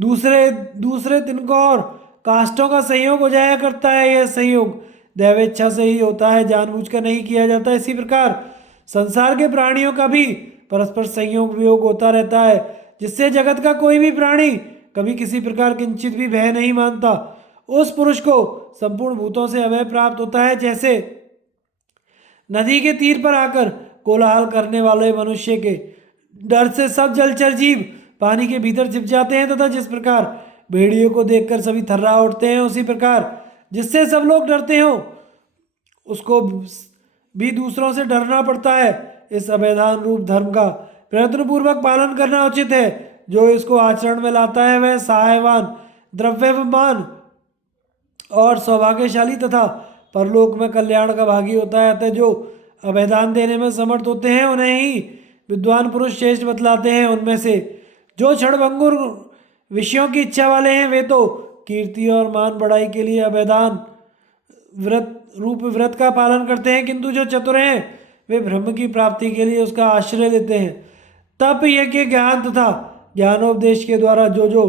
दूसरे दूसरे तिनकों और काष्ठों का संयोग हो जाया करता है। यह संयोग दैवेच्छा से ही होता है, जानबूझकर नहीं किया जाता। इसी प्रकार संसार के प्राणियों का भी परस्पर संयोग वियोग होता रहता है, जिससे जगत का कोई भी प्राणी कभी किसी प्रकार किंचित भी भय नहीं मानता। उस पुरुष को संपूर्ण भूतों से अभय प्राप्त होता है। जैसे नदी के तीर पर आकर कोलाहल करने वाले मनुष्य के डर से सब जलचर जीव पानी के भीतर छिप जाते हैं, तथा जिस प्रकार भेड़ियों को देखकर सभी थर्रा उठते हैं, उसी प्रकार जिससे सब लोग डरते हो उसको भी दूसरों से डरना पड़ता है। इस अभेदान रूप धर्म का प्रयत्न पूर्वक पालन करना उचित है। जो इसको आचरण में लाता है वह सहायवान, द्रव्यवान और सौभाग्यशाली तथा परलोक में कल्याण का भागी होता है। अतः जो अभेदान देने में समर्थ होते हैं उन्हें ही विद्वान पुरुष श्रेष्ठ बतलाते हैं। उनमें से जो क्षणभंगुर विषयों की इच्छा वाले हैं वे तो कीर्ति और मान बढ़ाई के लिए अभेदान व्रत का पालन करते हैं, किंतु जो चतुर हैं वे ब्रह्म की प्राप्ति के लिए उसका आश्रय लेते हैं। तप, यज्ञ, ज्ञान तथा ज्ञानोपदेश के द्वारा जो जो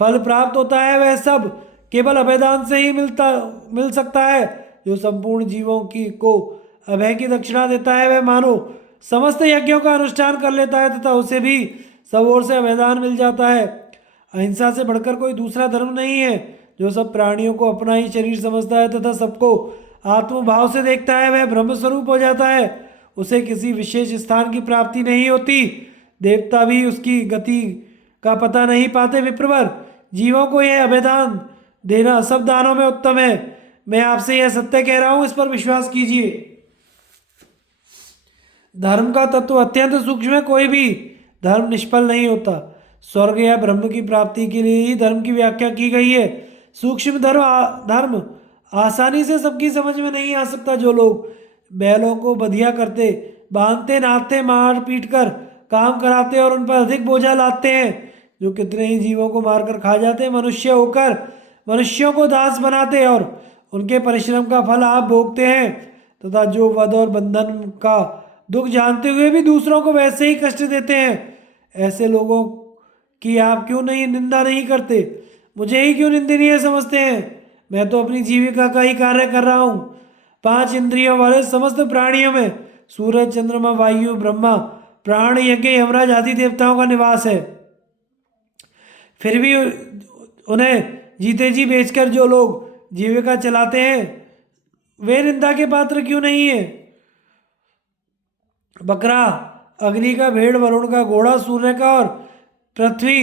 फल प्राप्त होता है वह सब केवल अभेदान से ही मिल सकता है। जो संपूर्ण जीवों को अभय की दक्षिणा देता है वह मानो समस्त यज्ञों का अनुष्ठान कर लेता है तथा उसे भी सब ओर से अभेदान मिल जाता है। अहिंसा से बढ़कर कोई दूसरा धर्म नहीं है। जो सब प्राणियों को अपना ही शरीर समझता है तथा सबको आत्मभाव से देखता है वह ब्रह्म स्वरूप हो जाता है। उसे किसी विशेष स्थान की प्राप्ति नहीं होती। देवता भी उसकी गति का पता नहीं पाते। विप्रवर, जीवों को यह अभेदान देना सब दानों में उत्तम है। मैं आपसे यह सत्य कह रहा हूं, इस पर विश्वास कीजिए। धर्म का तत्व अत्यंत सूक्ष्म है, कोई भी धर्म निष्फल नहीं होता। स्वर्ग या ब्रह्म की प्राप्ति के लिए ही धर्म की व्याख्या की गई है। सूक्ष्म धर्म आसानी से सबकी समझ में नहीं आ सकता। जो लोग बैलों को बधिया करते, बांधते, नाचते, मार पीट कर काम कराते और उन पर अधिक बोझा लाते हैं, जो कितने ही जीवों को मारकर खा जाते, मनुष्य होकर मनुष्यों को दास बनाते और उनके परिश्रम का फल आप भोगते हैं, तथा जो वध और बंधन का दुख जानते हुए भी दूसरों को वैसे ही कष्ट देते हैं, ऐसे लोगों की आप क्यों नहीं निंदा नहीं करते? मुझे ही क्यों निंदनीय समझते हैं? मैं तो अपनी जीविका का ही कार्य कर रहा हूँ। 5 इंद्रियों वाले समस्त प्राणियों में सूरज, चंद्रमा, वायु, ब्रह्मा, प्राण, यज्ञ, यमराज आदि देवताओं का निवास है। फिर भी उन्हें जीते जी बेचकर जो लोग जीविका चलाते हैं वे निंदा के पात्र क्यों नहीं है? बकरा अग्नि का, भेड़ वरुण का, घोड़ा सूर्य का और पृथ्वी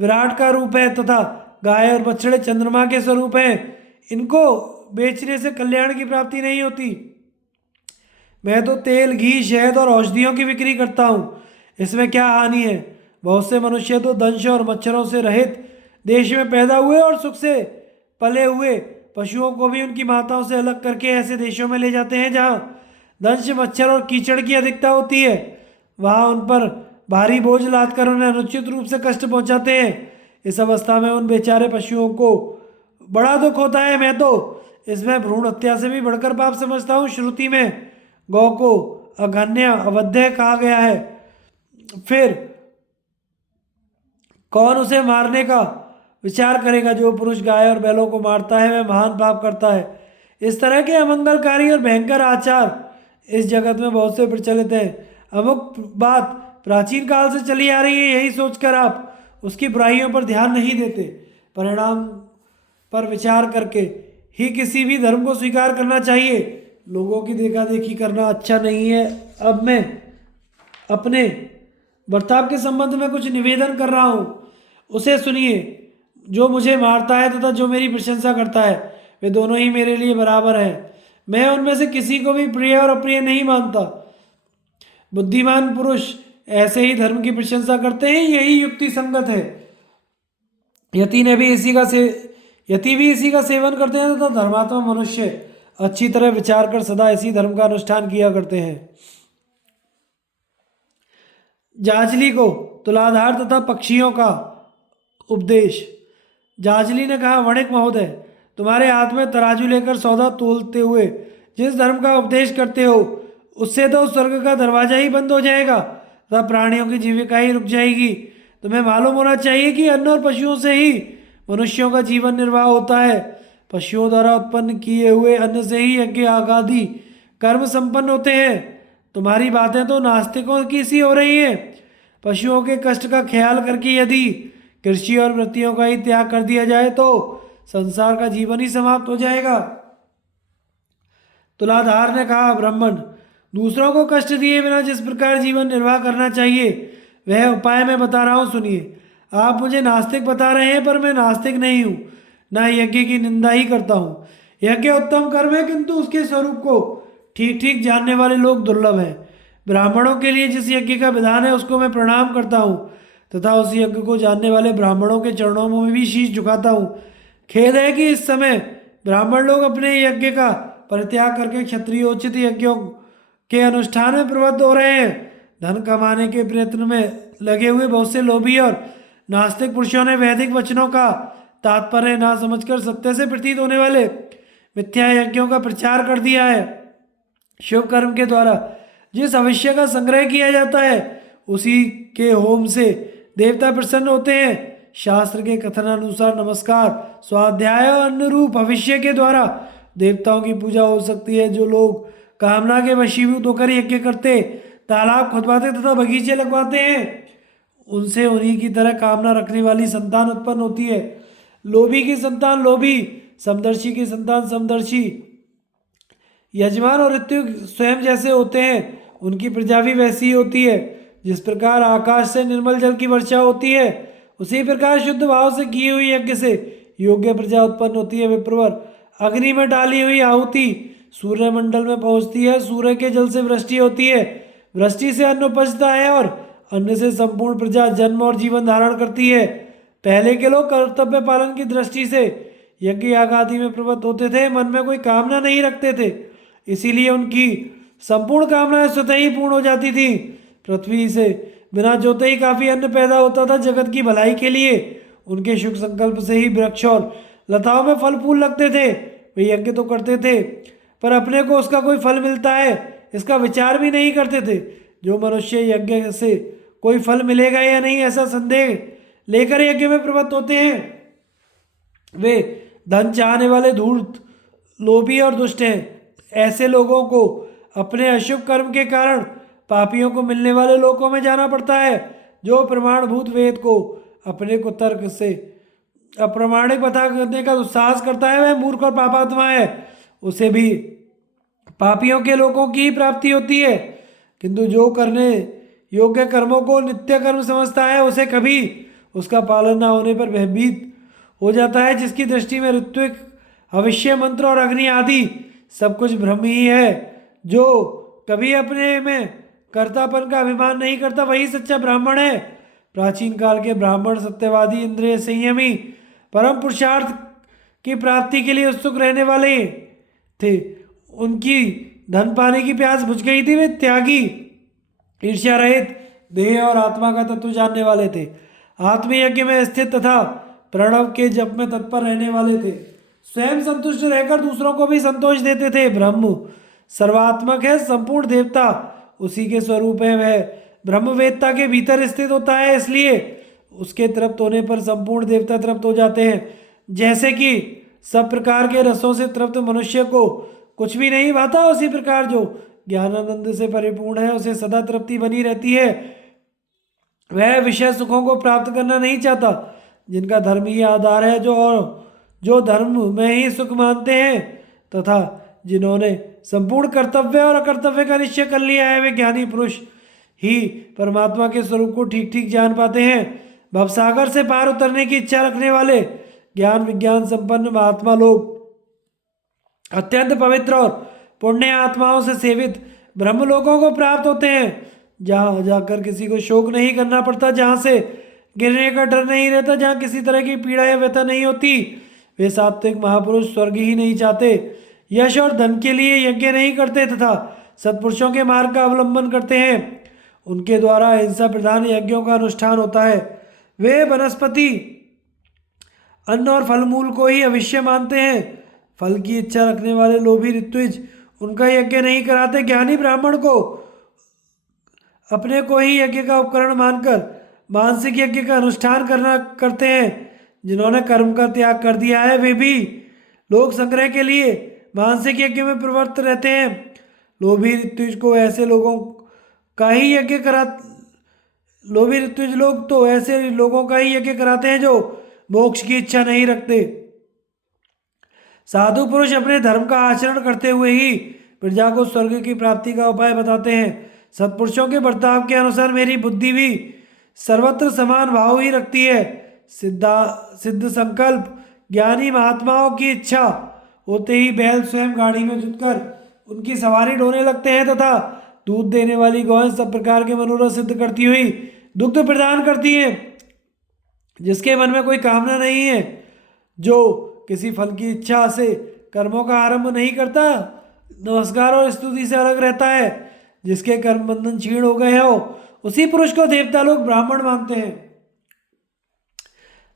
विराट का रूप है तथा गाय और बछड़े चंद्रमा के स्वरूप हैं। इनको बेचने से कल्याण की प्राप्ति नहीं होती। मैं तो तेल, घी, शहद और औषधियों की बिक्री करता हूँ, इसमें क्या हानि है? बहुत से मनुष्य तो दंश और मच्छरों से रहित देश में पैदा हुए और सुख से पले हुए पशुओं को भी उनकी माताओं से अलग करके ऐसे देशों में ले जाते हैं जहाँ दंश, मच्छर और कीचड़ की अधिकता होती है। वहाँ उन पर भारी बोझ लाद कर उन्हें अनुचित रूप से कष्ट पहुँचाते हैं। इस अवस्था में उन बेचारे पशुओं को बड़ा दुख होता है। मैं तो इसमें भ्रूण हत्या से भी बढ़कर पाप समझता हूँ। श्रुति में गौ को अघन्य, अवध्य कहा गया है। फिर कौन उसे मारने का विचार करेगा। जो पुरुष गाय और बैलों को मारता है वह महान पाप करता है। इस तरह के अमंगलकारी और भयंकर आचार इस जगत में बहुत से प्रचलित हैं। अमुक बात प्राचीन काल से चली आ रही है, यही सोचकर आप उसकी बुराइयों पर ध्यान नहीं देते। परिणाम पर विचार करके ही किसी भी धर्म को स्वीकार करना चाहिए। लोगों की देखा देखी करना अच्छा नहीं है। अब मैं अपने बर्ताव के संबंध में कुछ निवेदन कर रहा हूँ, उसे सुनिए। जो मुझे मारता है तथा जो मेरी प्रशंसा करता है वे दोनों ही मेरे लिए बराबर हैं। मैं उनमें से किसी को भी प्रिय और अप्रिय नहीं मानता। बुद्धिमान पुरुष ऐसे ही धर्म की प्रशंसा करते हैं, यही युक्ति संगत है। यति भी इसी का सेवन करते हैं तथा धर्मात्मा मनुष्य अच्छी तरह विचार कर सदा इसी धर्म का अनुष्ठान किया करते हैं। जाजली को तुलाधार तथा पक्षियों का उपदेश। जाजली ने कहा, वणिक महोदय, तुम्हारे हाथ में तराजू लेकर सौदा तोलते हुए जिस धर्म का उपदेश करते हो उससे तो स्वर्ग का दरवाजा ही बंद हो जाएगा तथा प्राणियों की जीविका ही रुक जाएगी। तुम्हें मालूम होना चाहिए कि अन्न और पशुओं से ही मनुष्यों का जीवन निर्वाह होता है। पशुओं द्वारा उत्पन्न किए हुए अन्न से ही यज्ञ आदि कर्म संपन्न होते हैं। तुम्हारी बातें तो नास्तिकों की सी हो रही हैं। पशुओं के कष्ट का ख्याल करके यदि कृषि और वृत्तियों का ही त्याग कर दिया जाए तो संसार का जीवन ही समाप्त हो जाएगा। तुलाधार ने कहा, ब्राह्मण, दूसरों को कष्ट दिए बिना जिस प्रकार जीवन निर्वाह करना चाहिए वह उपाय मैं बता रहा हूँ, सुनिए। आप मुझे नास्तिक बता रहे हैं, पर मैं नास्तिक नहीं हूँ, ना यज्ञ की निंदा ही करता हूँ। यज्ञ उत्तम कर्म है, किंतु उसके स्वरूप को ठीक ठीक जानने वाले लोग दुर्लभ हैं। ब्राह्मणों के लिए जिस यज्ञ का विधान है उसको मैं प्रणाम करता हूँ तथा उस यज्ञ को जानने वाले ब्राह्मणों के चरणों में भी शीश झुकाता हूँ। खेद है कि इस समय ब्राह्मण लोग अपने यज्ञ का परित्याग करके क्षत्रियोचित यज्ञों के अनुष्ठान में प्रवृत्त हो रहे हैं। धन कमाने के प्रयत्न में लगे हुए बहुत से लोभी और नास्तिक पुरुषों ने वैदिक वचनों का तात्पर्य ना समझकर सत्य से प्रतीत होने वाले मिथ्या यज्ञों का प्रचार कर दिया है। शुभ कर्म के द्वारा जिस अवश्य का संग्रह किया जाता है उसी के होम से देवता प्रसन्न होते हैं। शास्त्र के कथनानुसार नमस्कार, स्वाध्याय और अन्य रूप भविष्य के द्वारा देवताओं की पूजा हो सकती है। जो लोग कामना के वशीभूत होकर यज्ञ करते, तालाब खुदवाते तथा बगीचे लगवाते हैं, उनसे उन्हीं की तरह कामना रखने वाली संतान उत्पन्न होती है। लोभी की संतान लोभी, समदर्शी की संतान समदर्शी। यजमान और ऋतु स्वयं जैसे होते हैं, उनकी प्रजा भी वैसी ही होती है। जिस प्रकार आकाश से निर्मल जल की वर्षा होती है, उसी प्रकार शुद्ध भाव से की हुई यज्ञ से योग्य प्रजा उत्पन्न होती है। विप्रवर, अग्नि में डाली हुई आहुति सूर्यमंडल में पहुंचती है। सूर्य के जल से वृष्टि होती है, वृष्टि से अन्न उपजता है और अन्न से संपूर्ण प्रजा जन्म और जीवन धारण करती है। पहले के लोग कर्तव्य पालन की दृष्टि से यज्ञ याग आदि में प्रवृत्त होते थे, मन में कोई कामना नहीं रखते थे, इसीलिए उनकी संपूर्ण कामनाएं स्वतः ही पूर्ण हो जाती थी। पृथ्वी से बिना जोते ही काफी अन्न पैदा होता था। जगत की भलाई के लिए उनके शुभ संकल्प से ही वृक्ष और लताओं में फल फूल लगते थे। वे यज्ञ तो करते थे, पर अपने को उसका कोई फल मिलता है इसका विचार भी नहीं करते थे। जो मनुष्य यज्ञ से कोई फल मिलेगा या नहीं ऐसा संदेह लेकर यज्ञ में प्रवृत्त होते हैं, वे धन चाहने वाले धूर्त, लोभी और दुष्ट हैं। ऐसे लोगों को अपने अशुभ कर्म के कारण पापियों को मिलने वाले लोकों में जाना पड़ता है। जो प्रमाणभूत वेद को अपने को तर्क से अप्रमाणिक बता करने का दुस्साहस करता है वह मूर्ख और पापात्मा है। उसे भी पापियों के लोगों की ही प्राप्ति होती है, किंतु जो करने योग्य कर्मों को नित्य कर्म समझता है उसे कभी उसका पालन न होने पर भयभीत हो जाता है। जिसकी दृष्टि में ऋत्विक, भविष्य मंत्र और अग्नि आदि सब कुछ भ्रम ही है, जो कभी अपने में कर्तापन का अभिमान नहीं करता, वही सच्चा ब्राह्मण है। प्राचीन काल के ब्राह्मण सत्यवादी, इंद्रिय संयमी, परम पुरुषार्थ की प्राप्ति के लिए उत्सुक रहने वाले थे। उनकी धन पाने की प्यास बुझ गई थी। वे त्यागी, ईर्ष्या रहित, देह और आत्मा का तत्व जानने वाले थे। आत्मयज्ञ में स्थित तथा प्रणव के जप में तत्पर रहने वाले थे। स्वयं संतुष्ट रहकर दूसरों को भी संतोष देते थे। ब्रह्म सर्वात्मक है, संपूर्ण देवता उसी के स्वरूप है। वह ब्रह्मवेत्ता के भीतर स्थित होता है, इसलिए उसके तृप्त होने पर संपूर्ण देवता तृप्त हो जाते हैं। जैसे कि सब प्रकार के रसों से तृप्त मनुष्य को कुछ भी नहीं भाता, उसी प्रकार जो ज्ञानानंद से परिपूर्ण है उसे सदा तृप्ति बनी रहती है। वह विषय सुखों को प्राप्त करना नहीं चाहता। जिनका धर्म ही आधार है, जो धर्म में ही सुख मानते हैं तथा जिन्होंने संपूर्ण कर्तव्य और अकर्तव्य का निश्चय कर लिया है, वे ज्ञानी पुरुष ही परमात्मा के स्वरूप को ठीक ठीक जान पाते हैं। भवसागर से पार उतरने की इच्छा रखने वाले ज्ञान विज्ञान संपन्न महात्मा लोग अत्यंत पवित्र और पुण्य आत्माओं से सेवित ब्रह्मलोकों को प्राप्त होते हैं, जहाँ जाकर किसी को शोक नहीं करना पड़ता, जहाँ से गिरने का डर नहीं रहता, जहाँ किसी तरह की पीड़ा या व्यथा नहीं होती। वे सात्विक महापुरुष स्वर्ग ही नहीं चाहते, यश और धन के लिए यज्ञ नहीं करते तथा सत्पुरुषों के मार्ग का अवलंबन करते हैं। उनके द्वारा हिंसा प्रधान यज्ञों का अनुष्ठान होता है। वे वनस्पति, अन्न और फल मूल को ही अवश्य मानते हैं। फल की इच्छा रखने वाले लोभी ऋत्विज उनका यज्ञ नहीं कराते। ज्ञानी ब्राह्मण को अपने को ही यज्ञ का उपकरण मानकर मानसिक यज्ञ का अनुष्ठान करते हैं। जिन्होंने कर्म का त्याग कर दिया है, वे भी लोक संग्रह के लिए मानसिक यज्ञ में प्रवृत्त रहते हैं। लोभी ऋत्विज को ऐसे लोगों का ही यज्ञ करा लोभी ऋत्विज लोग तो ऐसे लोगों का ही यज्ञ कराते हैं जो मोक्ष की इच्छा नहीं रखते। साधु पुरुष अपने धर्म का आचरण करते हुए ही प्रजा को स्वर्ग की प्राप्ति का उपाय बताते हैं। सत्पुरुषों के बर्ताव के अनुसार मेरी बुद्धि भी सर्वत्र समान भाव ही रखती है। सिद्ध संकल्प ज्ञानी महात्माओं की इच्छा होते ही बैल स्वयं गाड़ी में जुटकर उनकी सवारी ढोने लगते हैं तथा दूध देने वाली गौएं सब प्रकार के मनोरथ सिद्ध करती हुई दुग्ध प्रदान करती हैं। जिसके मन में कोई कामना नहीं है, जो किसी फल की इच्छा से कर्मों का आरंभ नहीं करता, नमस्कार और स्तुति से अलग रहता है, जिसके कर्म बंधन क्षीण हो गए हो, उसी पुरुष को देवता लोग ब्राह्मण मानते हैं।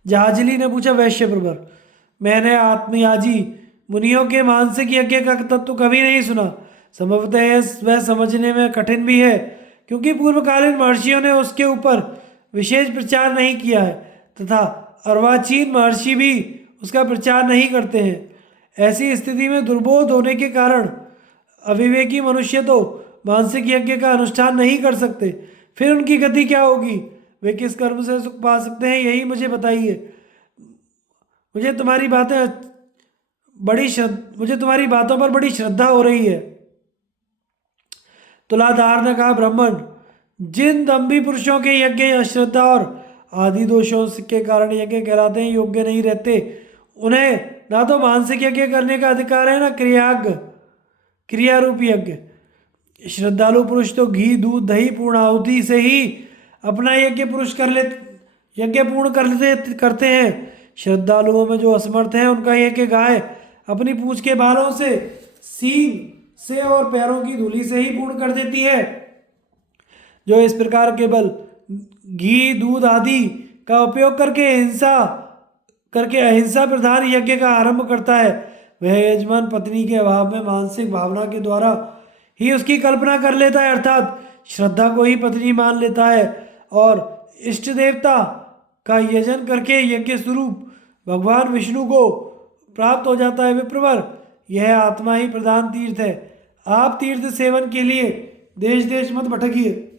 जहाजली ने पूछा, वैश्य प्रवर, मैंने आत्मयाजी मुनियों के मानसिक यज्ञ का तत्व कभी नहीं सुना। संभवतः वह समझने में कठिन भी है, क्योंकि पूर्वकालीन महर्षियों ने उसके ऊपर विशेष प्रचार नहीं किया है तथा अर्वाचीन महर्षि भी उसका प्रचार नहीं करते हैं। ऐसी स्थिति में दुर्बोध होने के कारण अविवेकी मनुष्य तो मानसिक यज्ञ का अनुष्ठान नहीं कर सकते। फिर उनकी गति क्या होगी? वे किस कर्म से सुख पा सकते हैं, यही मुझे बताइए। मुझे तुम्हारी बातों पर बड़ी श्रद्धा हो रही है। तुलाधार ने कहा, ब्राह्मण, जिन दम्भी पुरुषों के यज्ञ अश्रद्धा और आदि दोषों के कारण यज्ञ कहलाते हैं, योग्य नहीं रहते, उन्हें ना तो मानसिक यज्ञ करने का अधिकार है, ना क्रिया रूपी यज्ञ। श्रद्धालु पुरुष तो घी दूध दही पूर्ण आहुति से ही अपना यज्ञ पूर्ण करते हैं। श्रद्धालुओं में जो असमर्थ हैं, उनका यज्ञ गाय अपनी पूंछ के बालों से, सींग से और पैरों की धूली से ही पूर्ण कर देती है। जो इस प्रकार केवल घी दूध आदि का उपयोग करके अहिंसा प्रधान यज्ञ का आरंभ करता है, वह यजमान पत्नी के अभाव में मानसिक भावना के द्वारा ही उसकी कल्पना कर लेता है, अर्थात श्रद्धा को ही पत्नी मान लेता है और इष्ट देवता का यजन करके यज्ञ स्वरूप भगवान विष्णु को प्राप्त हो जाता है। विप्रवर, यह आत्मा ही प्रधान तीर्थ है। आप तीर्थ सेवन के लिए देश देश मत भटकिए।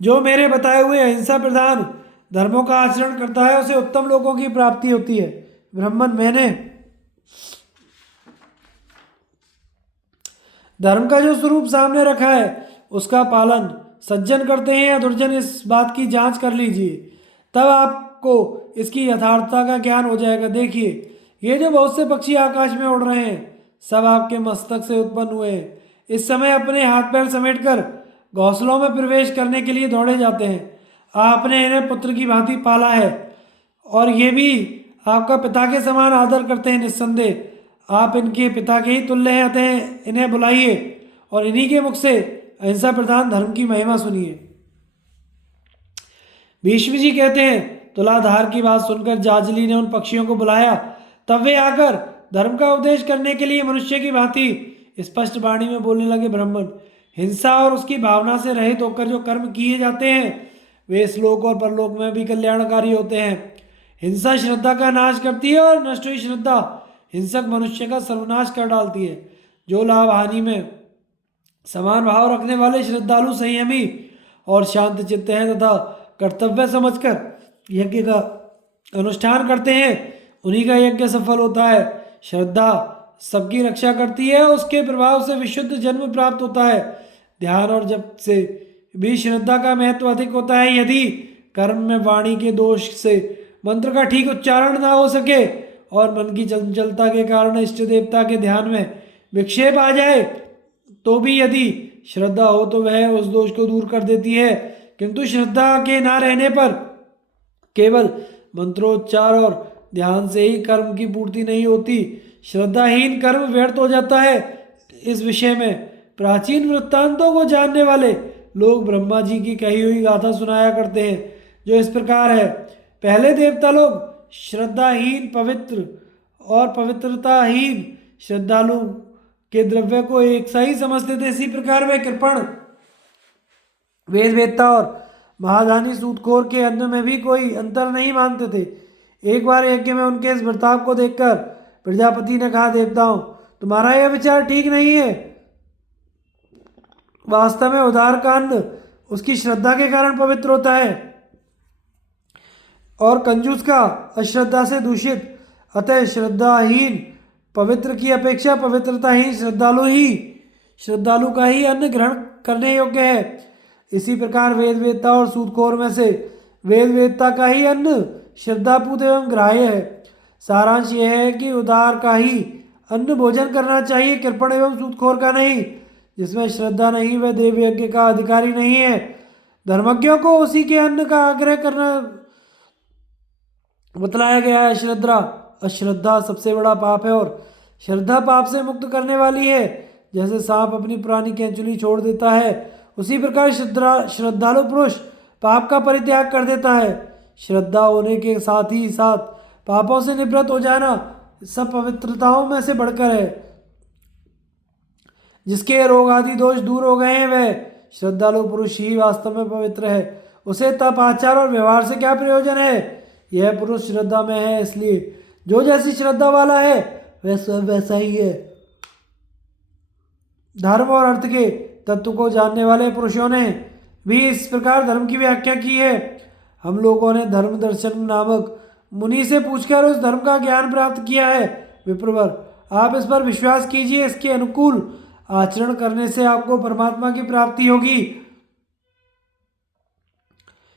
जो मेरे बताए हुए अहिंसा प्रधान धर्मों का आचरण करता है, उसे उत्तम लोगों की प्राप्ति होती है। ब्राह्मण, मैंने धर्म का जो स्वरूप सामने रखा है, उसका पालन सज्जन करते हैं या दुर्जन, इस बात की जांच कर लीजिए, तब आपको इसकी यथार्थता का ज्ञान हो जाएगा। देखिए, ये जो बहुत से पक्षी आकाश में उड़ रहे हैं, सब आपके मस्तक से उत्पन्न हुए हैं। इस समय अपने हाथ पैर समेटकर घोंसलों में प्रवेश करने के लिए दौड़े जाते हैं। आपने इन्हें पुत्र की भांति पाला है और ये भी आपका पिता के समान आदर करते हैं। निस्संदेह आप इनके पिता के ही तुल्य हैं, अतः इन्हें बुलाइए और इन्हीं के मुख से अहिंसा प्रधान धर्म की महिमा सुनिए। भीष्म जी कहते हैं, तुलाधार की बात सुनकर जाजली ने उन पक्षियों को बुलाया। तब वे आकर धर्म का उपदेश करने के लिए मनुष्य की भांति स्पष्ट वाणी में बोलने लगे। ब्राह्मण, हिंसा और उसकी भावना से रहित होकर जो कर्म किए जाते हैं, वे इस लोक और परलोक में भी कल्याणकारी होते हैं। हिंसा श्रद्धा का नाश करती है और नष्ट हुई श्रद्धा हिंसक मनुष्य का सर्वनाश कर डालती है। जो लाभ हानि में समान भाव रखने वाले श्रद्धालु संयमी और शांत चित्त हैं तथा कर्तव्य समझकर यज्ञ का अनुष्ठान करते हैं, उन्हीं का यज्ञ सफल होता है। श्रद्धा सबकी रक्षा करती है, उसके प्रभाव से विशुद्ध जन्म प्राप्त होता है। ध्यान और जप से भी श्रद्धा का महत्व अधिक होता है। यदि कर्म में वाणी के दोष से मंत्र का ठीक उच्चारण ना हो सके और मन की चंचलता के कारण इष्ट देवता के ध्यान में विक्षेप आ जाए, तो भी यदि श्रद्धा हो तो वह उस दोष को दूर कर देती है। किंतु श्रद्धा के ना रहने पर केवल मंत्रोच्चार और ध्यान से ही कर्म की पूर्ति नहीं होती, श्रद्धाहीन कर्म व्यर्थ हो जाता है। इस विषय में प्राचीन वृत्तांतों को जानने वाले लोग ब्रह्मा जी की कही हुई गाथा सुनाया करते हैं, जो इस प्रकार है। पहले देवता लोग श्रद्धाहीन पवित्र और पवित्रताहीन श्रद्धालु के द्रव्य को एक सा ही समझते थे। इसी प्रकार वे कृपण वेद वेदता और महादानी सूदखोर के अन्न में भी कोई अंतर नहीं मानते थे। एक बार यज्ञ में उनके इस बर्ताव को देखकर प्रजापति ने कहा, देवताओं, तुम्हारा यह विचार ठीक नहीं है। वास्तव में उदार का अन्न उसकी श्रद्धा के कारण पवित्र होता है और कंजूस का अश्रद्धा से दूषित। अतः श्रद्धाहीन पवित्र की अपेक्षा पवित्रताहीन श्रद्धालु का ही अन्न ग्रहण करने योग्य है। इसी प्रकार वेद वेदता और सूदखोर में से वेद वेदता का ही अन्न श्रद्धापूत एवं ग्राह्य है। सारांश यह है कि उदार का ही अन्न भोजन करना चाहिए, कृपण एवं सूदखोर का नहीं। जिसमें श्रद्धा नहीं वह देव यज्ञ का अधिकारी नहीं है। धर्मज्ञों को उसी के अन्न का आग्रह करना बतलाया गया है। अश्रद्धा सबसे बड़ा पाप है और श्रद्धा पाप से मुक्त करने वाली है। जैसे सांप अपनी पुरानी कैंचुली छोड़ देता है, उसी प्रकार श्रद्धालु पुरुष पाप का परित्याग कर देता है। श्रद्धा होने के साथ ही साथ पापों से निवृत्त हो जाना सब पवित्रताओं में से बढ़कर है। जिसके रोग आदि दोष दूर हो गए हैं वह श्रद्धालु पुरुष ही वास्तव में पवित्र है। उसे तप आचार और व्यवहार से क्या प्रयोजन है? यह पुरुष श्रद्धा में है, इसलिए जो जैसी श्रद्धा वाला है वह सब वैसा ही है। धर्म और अर्थ के तत्व को जानने वाले पुरुषों ने भी इस प्रकार धर्म की व्याख्या की है। हम लोगों ने धर्म दर्शन नामक मुनि से पूछकर उस धर्म का ज्ञान प्राप्त किया है। विप्रवर, आप इस पर विश्वास कीजिए, इसके अनुकूल आचरण करने से आपको परमात्मा की प्राप्ति होगी।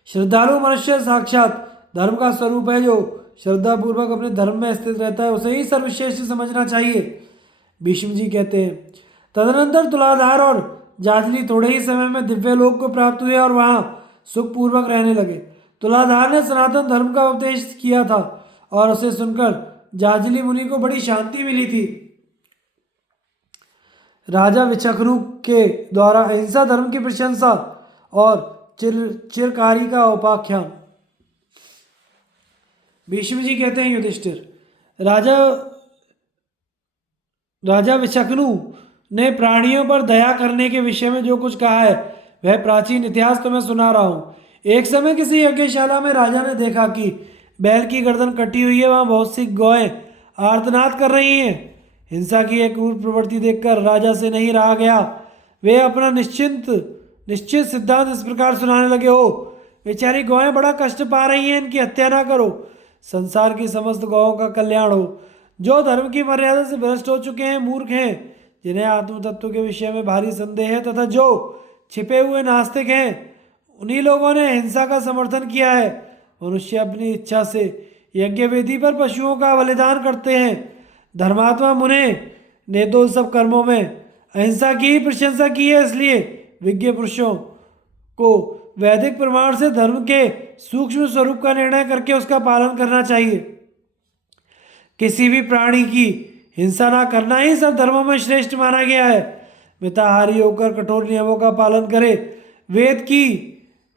श्रद्धालु मनुष्य साक्षात धर्म का स्वरूप है। जो श्रद्धा पूर्वक अपने धर्म में स्थित रहता है उसे ही सर्वश्रेष्ठ समझना चाहिए। भीष्म जी कहते हैं, तदनंतर तुलाधार और जाजली थोड़े ही समय में दिव्य लोक को प्राप्त हुए और वहां सुखपूर्वक रहने लगे। तुलाधार ने सनातन धर्म का उपदेश किया था और उसे सुनकर जाजली मुनि को बड़ी शांति मिली थी। राजा विचक्षणु के द्वारा अहिंसा धर्म की प्रशंसा और चिरकारी का उपाख्यान। भीष्म जी कहते हैं, युधिष्ठिर, राजा विचक्षणु ने प्राणियों पर दया करने के विषय में जो कुछ कहा है वह प्राचीन इतिहास तो मैं सुना रहा हूँ। एक समय किसी यज्ञशाला में राजा ने देखा कि बैल की गर्दन कटी हुई है, वहाँ बहुत सी गौएं आर्तनाद कर रही हैं। हिंसा की एक क्रूर प्रवृत्ति देखकर राजा से नहीं रहा गया। वे अपना निश्चित सिद्धांत इस प्रकार सुनाने लगे, हो बेचारी गौएं बड़ा कष्ट पा रही हैं, इनकी हत्या ना करो, संसार की समस्त गौओं का कल्याण हो। जो धर्म की मर्यादा से भ्रष्ट हो चुके हैं, मूर्ख हैं, जिन्हें आत्म तत्व के विषय में भारी संदेह है तथा जो छिपे हुए नास्तिक हैं, उन्हीं लोगों ने हिंसा का समर्थन किया है। मनुष्य अपनी इच्छा से यज्ञ वेदी पर पशुओं का बलिदान करते हैं। धर्मात्मा मुने ने तो सब कर्मों में अहिंसा की ही प्रशंसा की है। इसलिए विज्ञ पुरुषों को वैदिक प्रमाण से धर्म के सूक्ष्म स्वरूप का निर्णय करके उसका पालन करना चाहिए। किसी भी प्राणी की हिंसा ना करना ही सब धर्मों में श्रेष्ठ माना गया है। मिताहारी होकर कठोर नियमों का पालन करे, वेद की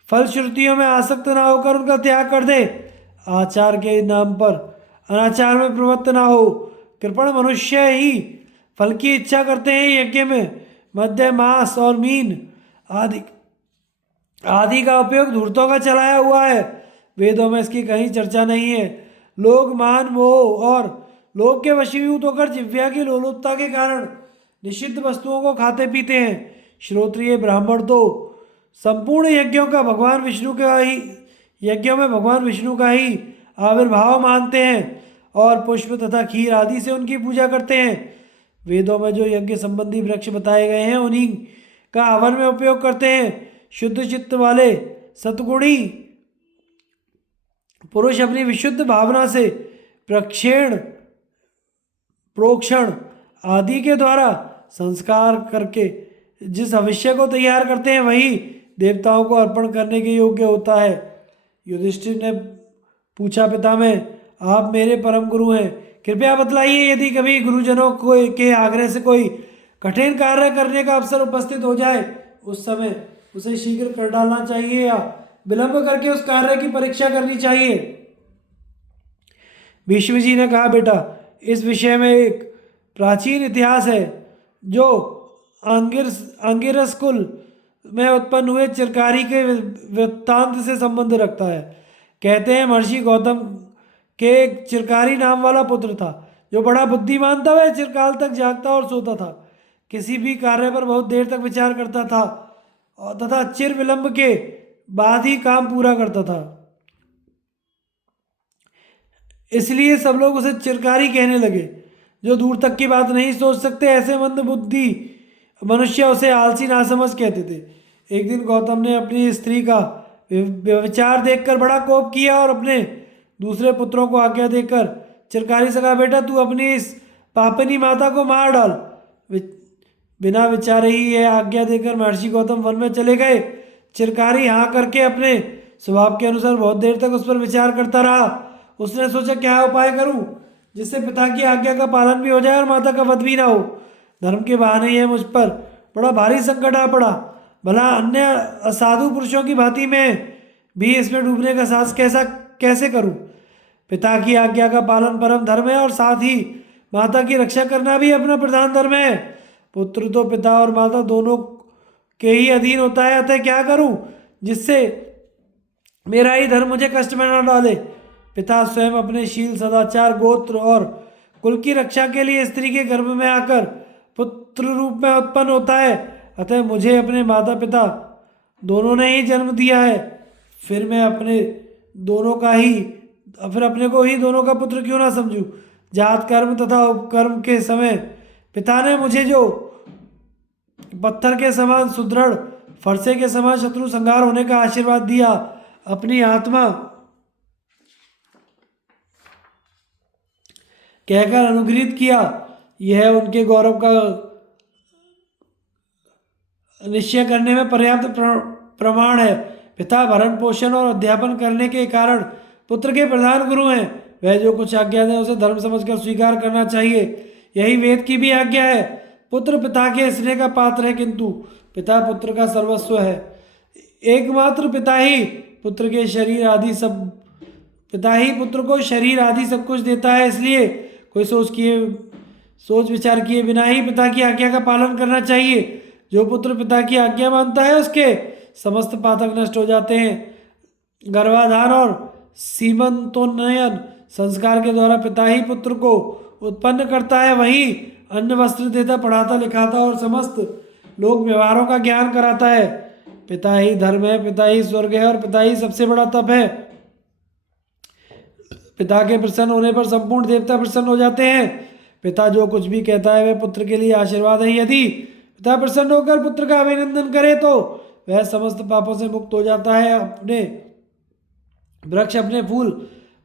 फलश्रुतियों में आसक्त ना होकर उनका त्याग कर दे, आचार के नाम पर अनाचार में प्रवृत्त ना हो। कृपण मनुष्य ही फल की इच्छा करते हैं। यज्ञ में मध्य मांस और मीन आदि आदि का उपयोग धूर्तों का चलाया हुआ है। वेदों में इसकी कहीं चर्चा नहीं है। लोग मान मोह और लोभ के वशीभूत होकर जिह्वा की लोलुपता के कारण निषिद्ध वस्तुओं को खाते पीते हैं। श्रोत्रिय ब्राह्मण तो संपूर्ण यज्ञों का भगवान विष्णु का ही यज्ञों में भगवान विष्णु का ही आविर्भाव मानते हैं और पुष्प तथा खीर आदि से उनकी पूजा करते हैं। वेदों में जो यज्ञ संबंधी वृक्ष बताए गए हैं उन्हीं का हवन में उपयोग करते हैं। शुद्ध चित्त वाले सतगुणी पुरुष अपनी विशुद्ध भावना से प्रक्षेण प्रोक्षण आदि के द्वारा संस्कार करके जिस भविष्य को तैयार करते हैं वही देवताओं को अर्पण करने के योग्य होता है। युधिष्ठिर ने पूछा, पिता में आप मेरे परम गुरु हैं, कृपया बतलाइए यदि कभी गुरुजनों को के आग्रह से कोई कठिन कार्य करने का अवसर उपस्थित हो जाए उस समय उसे शीघ्र कर डालना चाहिए या विलंब करके उस कार्य की परीक्षा करनी चाहिए। भीष्म जी ने कहा, बेटा इस विषय में एक प्राचीन इतिहास है जो अंगिरस कुल में उत्पन्न हुए चिरकारी के वृत्तांत से संबंध रखता है। कहते हैं महर्षि गौतम के एक चिरकारी नाम वाला पुत्र था जो बड़ा बुद्धिमान था। वह चिरकाल तक जागता और सोता था, किसी भी कार्य पर बहुत देर तक विचार करता था और तथा चिर विलंब के बाद ही काम पूरा करता था। इसलिए सब लोग उसे चिरकारी कहने लगे। जो दूर तक की बात नहीं सोच सकते ऐसे मंद बुद्धि मनुष्य उसे आलसी नासमझ कहते थे। एक दिन गौतम ने अपनी स्त्री का व्यभिचार देखकर बड़ा कोप किया और अपने दूसरे पुत्रों को आज्ञा देकर चिरकारी से कहा, बेटा तू अपनी इस पापनी माता को मार डाल। बिना विचारे ही यह आज्ञा देकर महर्षि गौतम वन में चले गए। चिरकारी हाँ करके अपने स्वभाव के अनुसार बहुत देर तक उस पर विचार करता रहा। उसने सोचा, क्या उपाय करूं जिससे पिता की आज्ञा का पालन भी हो जाए और माता का वध भी ना हो। धर्म के बहाने यह मुझ पर बड़ा भारी संकट आ पड़ा। भला अन्य असाधु पुरुषों की भांति मैं भी इसमें डूबने का साहस कैसे करूं। पिता की आज्ञा का पालन परम धर्म है और साथ ही माता की रक्षा करना भी अपना प्रधान धर्म है। पुत्र तो पिता और माता दोनों के ही अधीन होता है, अतः क्या करूं जिससे मेरा ही धर्म मुझे कष्ट में न डाले। पिता स्वयं अपने शील सदाचार गोत्र और कुल की रक्षा के लिए स्त्री के गर्भ में आकर पुत्र रूप में उत्पन्न होता है, अतः मुझे अपने माता पिता दोनों ने ही जन्म दिया है। फिर मैं अपने को ही दोनों का पुत्र क्यों ना समझूं। जात कर्म तथा उपकर्म के समय पिता ने मुझे जो पत्थर के समान सुदृढ़ फरसे के समान शत्रु संहार होने का आशीर्वाद दिया, अपनी आत्मा कहकर अनुग्रहित किया, यह उनके गौरव का निश्चय करने में पर्याप्त प्रमाण है। पिता भरण पोषण और अध्यापन करने के कारण पुत्र के प्रधान गुरु हैं। वह जो कुछ आज्ञा दें उसे धर्म समझकर स्वीकार करना चाहिए, यही वेद की भी आज्ञा है। पुत्र पिता के स्नेह का पात्र है, किंतु पिता पुत्र का सर्वस्व है। एकमात्र पिता ही पुत्र को शरीर आदि सब कुछ देता है। इसलिए कोई सोच विचार किए बिना ही पिता की आज्ञा का पालन करना चाहिए। जो पुत्र पिता की आज्ञा मानता है उसके समस्त पातक नष्ट हो जाते हैं। गर्भाधान और सीमंतोन्नयन संस्कार के द्वारा पिता ही पुत्र को उत्पन्न करता है, वही अन्न वस्त्र देता, पढ़ाता लिखाता और समस्त लोक व्यवहारों का ज्ञान कराता है। पिता ही धर्म है, पिता ही स्वर्ग है और पिता ही सबसे बड़ा तप है। पिता के प्रसन्न होने पर संपूर्ण देवता प्रसन्न हो जाते हैं। पिता जो कुछ भी कहता है वह पुत्र के लिए आशीर्वाद है। यदि पिता प्रसन्न होकर पुत्र का अभिनंदन करे तो वह समस्त पापों से मुक्त हो जाता है। अपने वृक्ष अपने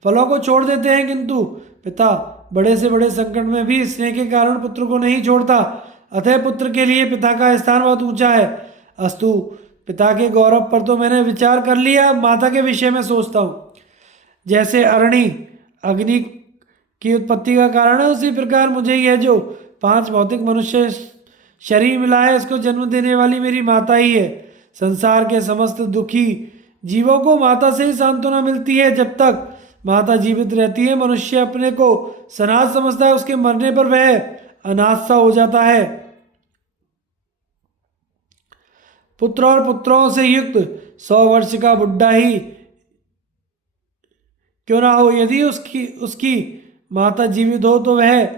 फलों को छोड़ देते हैं, किंतु पिता बड़े से बड़े संकट में भी स्नेह के कारण पुत्र को नहीं छोड़ता। अतः पुत्र के लिए पिता का स्थान बहुत ऊंचा है। अस्तु, पिता के गौरव पर तो मैंने विचार कर लिया, माता के विषय में सोचता हूँ। जैसे अग्नि की उत्पत्ति का कारण है, उसी प्रकार मुझे यह जो 5 भौतिक मनुष्य शरीर मिला है इसको जन्म देने वाली मेरी माता ही है। संसार के समस्त दुखी जीवों को माता से ही सांत्वना मिलती है। जब तक माता जीवित रहती है मनुष्य अपने को सनाथ समझता है, उसके मरने पर वह अनाथ सा हो जाता है। पुत्र और पुत्रों से युक्त 100 वर्ष का बुढ़ा ही क्यों ना हो, यदि उसकी उसकी माता जीवित हो तो वह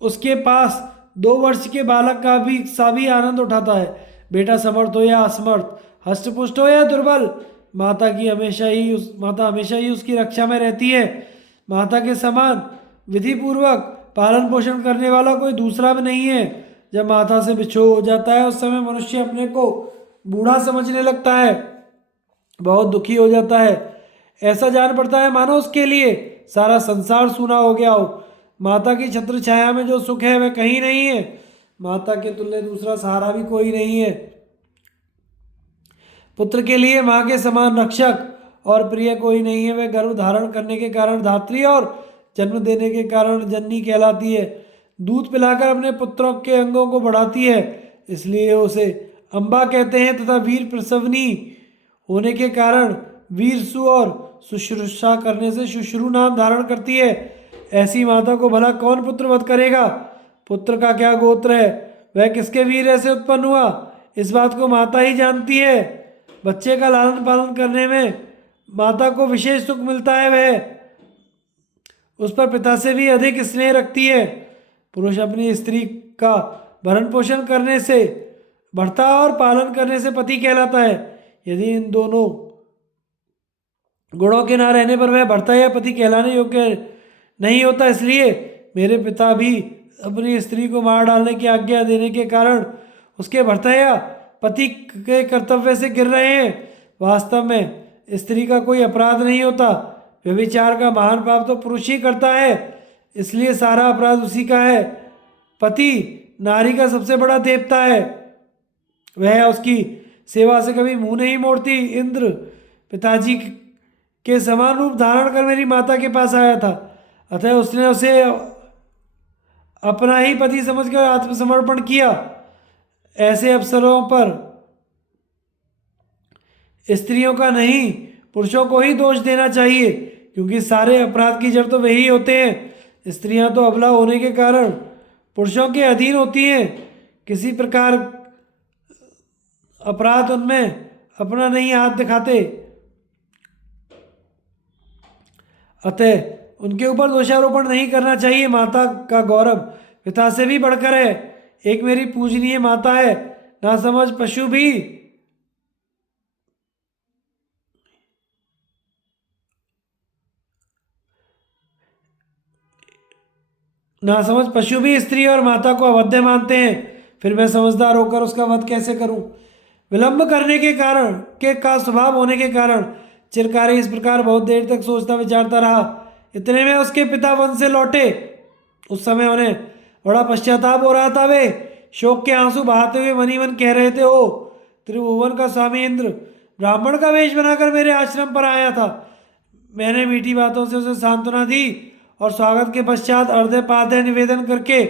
उसके पास 2 वर्ष के बालक का भी सा भी आनंद उठाता है। बेटा समर्थ हो या असमर्थ, हष्टपुष्ट हो या दुर्बल, माता हमेशा ही उसकी रक्षा में रहती है। माता के समान विधि पूर्वक पालन पोषण करने वाला कोई दूसरा भी नहीं है। जब माता से बिछोह हो जाता है उस समय मनुष्य अपने को बूढ़ा समझने लगता है, बहुत दुखी हो जाता है। ऐसा जान पड़ता है मानो उसके लिए सारा संसार सूना हो गया हो। माता की छत्र छाया में जो सुख है वह कहीं नहीं है। माता के तुल्य दूसरा सहारा भी कोई नहीं है। पुत्र के लिए माँ के समान रक्षक और प्रिय कोई नहीं है। वह गर्भ धारण करने के कारण धात्री और जन्म देने के कारण जननी कहलाती है। दूध पिलाकर अपने पुत्रों के अंगों को बढ़ाती है, इसलिए उसे अम्बा कहते हैं, तथा वीर प्रसवनी होने के कारण वीरसु और शुश्रूषा करने से शुश्रु नाम धारण करती है। ऐसी माता को भला कौन पुत्र वध करेगा? पुत्र का क्या गोत्र है, वह किसके वीर्य से उत्पन्न हुआ, इस बात को माता ही जानती है। बच्चे का लालन पालन करने में माता को विशेष सुख मिलता है। वह उस पर पिता से भी अधिक स्नेह रखती है। पुरुष अपनी स्त्री का भरण पोषण करने से बढ़ता और पालन करने से पति कहलाता है। यदि इन दोनों गुणों के ना रहने पर वह भर्ता या पति कहलाने योग्य नहीं होता। इसलिए मेरे पिता भी अपनी स्त्री को मार डालने की आज्ञा देने के कारण उसके भर्ता या पति के कर्तव्य से गिर रहे हैं। वास्तव में स्त्री का कोई अपराध नहीं होता। व्यभिचार का महान पाप तो पुरुष ही करता है, इसलिए सारा अपराध उसी का है। पति नारी का सबसे बड़ा देवता है, वह उसकी सेवा से कभी मुंह नहीं मोड़ती। इंद्र पिताजी के समान रूप धारण कर मेरी माता के पास आया था, अतः उसने उसे अपना ही पति समझकर आत्मसमर्पण किया। ऐसे अवसरों पर स्त्रियों का नहीं पुरुषों को ही दोष देना चाहिए, क्योंकि सारे अपराध की जड़ तो वही होते हैं। स्त्रियां तो अबला होने के कारण पुरुषों के अधीन होती हैं, किसी प्रकार अपराध उनमें अपना नहीं हाथ दिखाते, अतः उनके ऊपर दोषारोपण नहीं करना चाहिए। माता का गौरव पिता से भी बढ़कर है। एक मेरी पूजनीय माता है, ना समझ पशु भी स्त्री और माता को अवध्य मानते हैं। फिर मैं समझदार होकर उसका वध कैसे करूं? विलंब करने के कारण का स्वभाव होने के कारण चिरकारी इस प्रकार बहुत देर तक सोचता विचारता रहा। इतने में उसके पिता वन से लौटे। उस समय उन्हें बड़ा पश्चाताप हो रहा था। वे शोक के आंसू बहाते हुए मनी मन कह रहे थे, ओ त्रिभुवन का स्वामी इंद्र ब्राह्मण का वेश बनाकर मेरे आश्रम पर आया था। मैंने मीठी बातों से उसे सांत्वना दी और स्वागत के पश्चात अर्धे पादे निवेदन करके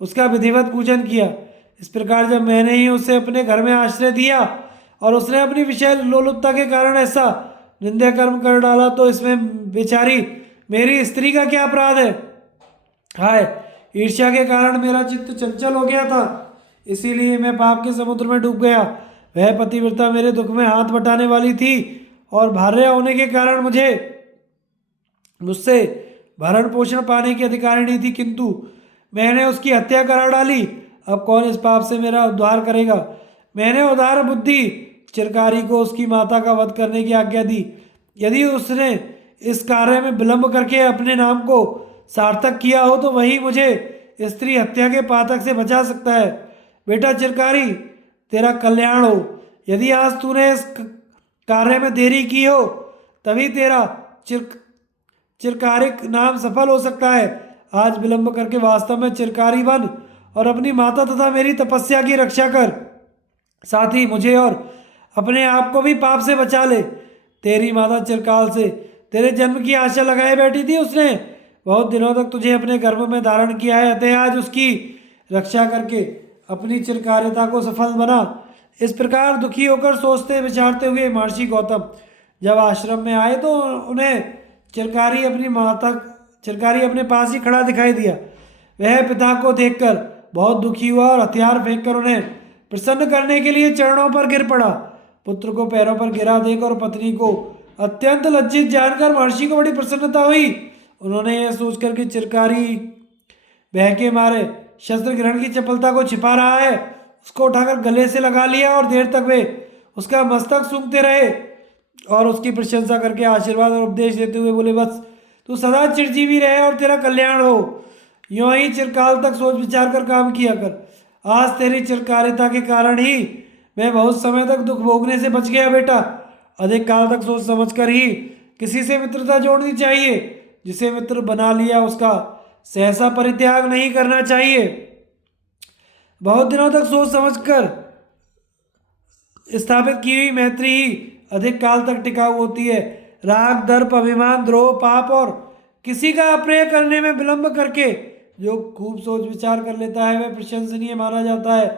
उसका विधिवत पूजन किया। इस प्रकार जब मैंने ही उसे अपने घर में आश्रय दिया और उसने अपनी विषय लोलुपता के कारण ऐसा निंदा कर्म कर डाला, तो इसमें बेचारी मेरी स्त्री का क्या अपराध है? हाय, ईर्ष्या के कारण मेरा चित्त चंचल हो गया था, इसीलिए मैं पाप के समुद्र में डूब गया। वह पतिव्रता मेरे दुख में हाथ बटाने वाली थी और भार्य होने के कारण मुझसे भरण पोषण पाने की अधिकारिणी थी, किंतु मैंने उसकी हत्या करा डाली। अब कौन इस पाप से मेरा उद्धार करेगा? मैंने उदार बुद्धि चिरकारी को उसकी माता का वध करने की आज्ञा दी। यदि उसने इस कार्य में विलंब करके अपने नाम को सार्थक किया हो तो वही मुझे स्त्री हत्या के पातक से बचा सकता है। बेटा चिरकारी, तेरा कल्याण हो। यदि आज तूने इस कार्य में देरी की हो तभी तेरा चिरकारिक नाम सफल हो सकता है। आज विलंब करके वास्तव में चिरकारी बन और अपनी माता तथा मेरी तपस्या की रक्षा कर, साथ ही मुझे और अपने आप को भी पाप से बचा ले। तेरी माता चिरकाल से तेरे जन्म की आशा लगाए बैठी थी। उसने बहुत दिनों तक तुझे अपने गर्भ में धारण किया है, अतः आज उसकी रक्षा करके अपनी चिरकारिता को सफल बना। इस प्रकार दुखी होकर सोचते विचारते हुए महर्षि गौतम जब आश्रम में आए तो उन्हें चिरकारी अपने पास ही खड़ा दिखाई दिया। वह पिता को देखकर बहुत दुखी हुआ और हथियार फेंककर उन्हें प्रसन्न करने के लिए चरणों पर गिर पड़ा। पुत्र को पैरों पर गिरा देख और पत्नी को अत्यंत लज्जित जानकर महर्षि को बड़ी प्रसन्नता हुई। उन्होंने यह सोचकर कि चिरकारी बहके मारे शस्त्र ग्रहण की चपलता को छिपा रहा है, उसको उठाकर गले से लगा लिया और देर तक वे उसका मस्तक सूंघते रहे और उसकी प्रशंसा करके आशीर्वाद और उपदेश देते हुए बोले, बस तू सदा चिरजीवी रहे और तेरा कल्याण हो। यूं ही चिरकाल तक सोच विचार कर काम किया कर। आज तेरी चिरकारिता के कारण ही मैं बहुत समय तक दुख भोगने से बच गया बेटा। अधिक काल तक सोच समझ कर ही किसी से मित्रता जोड़नी चाहिए। जिसे मित्र बना लिया उसका सहसा परित्याग नहीं करना चाहिए। बहुत दिनों तक सोच समझकर स्थापित की हुई मैत्री ही अधिक काल तक टिकाऊ होती है। राग, दर्प, अभिमान, द्रोह, पाप और किसी का अप्रिय करने में विलंब करके जो खूब सोच विचार कर लेता है वह प्रशंसनीय माना जाता है।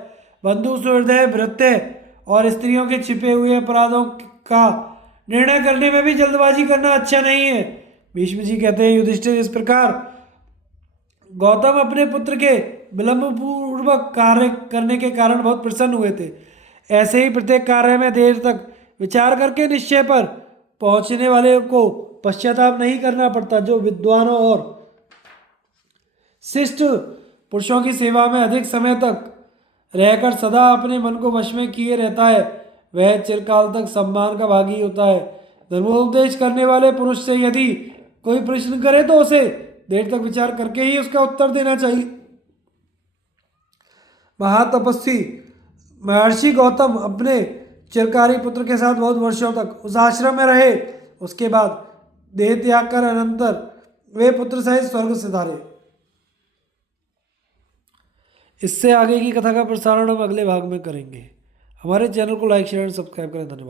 बंधु, सुहृदय, भृत्य और स्त्रियों के छिपे हुए अपराधों का निर्णय करने में भी जल्दबाजी करना अच्छा नहीं है। भीष्म जी कहते हैं, युधिष्ठिर, इस प्रकार गौतम अपने पुत्र के विलंब पूर्वक कार्य करने के कारण बहुत प्रसन्न हुए थे। ऐसे ही प्रत्येक कार्य में देर तक विचार करके निश्चय पर पहुंचने वाले को पश्चाताप नहीं करना पड़ता। जो विद्वानों और शिष्ट पुरुषों की सेवा में अधिक समय तक रहकर सदा अपने मन को वश में किए रहता है वह चिरकाल तक सम्मान का भागी होता है। धर्मोपदेश करने वाले पुरुष से यदि कोई प्रश्न करे तो उसे देर तक विचार करके ही उसका उत्तर देना चाहिए। महातपस्वी महर्षि गौतम अपने चिरकारी पुत्र के साथ बहुत वर्षों तक उस आश्रम में रहे। उसके बाद देह त्याग कर अनंतर वे पुत्र सहित स्वर्ग सिधारे। इससे आगे की कथा का प्रसारण हम अगले भाग में करेंगे। हमारे चैनल को लाइक, शेयर और सब्सक्राइब करें। धन्यवाद।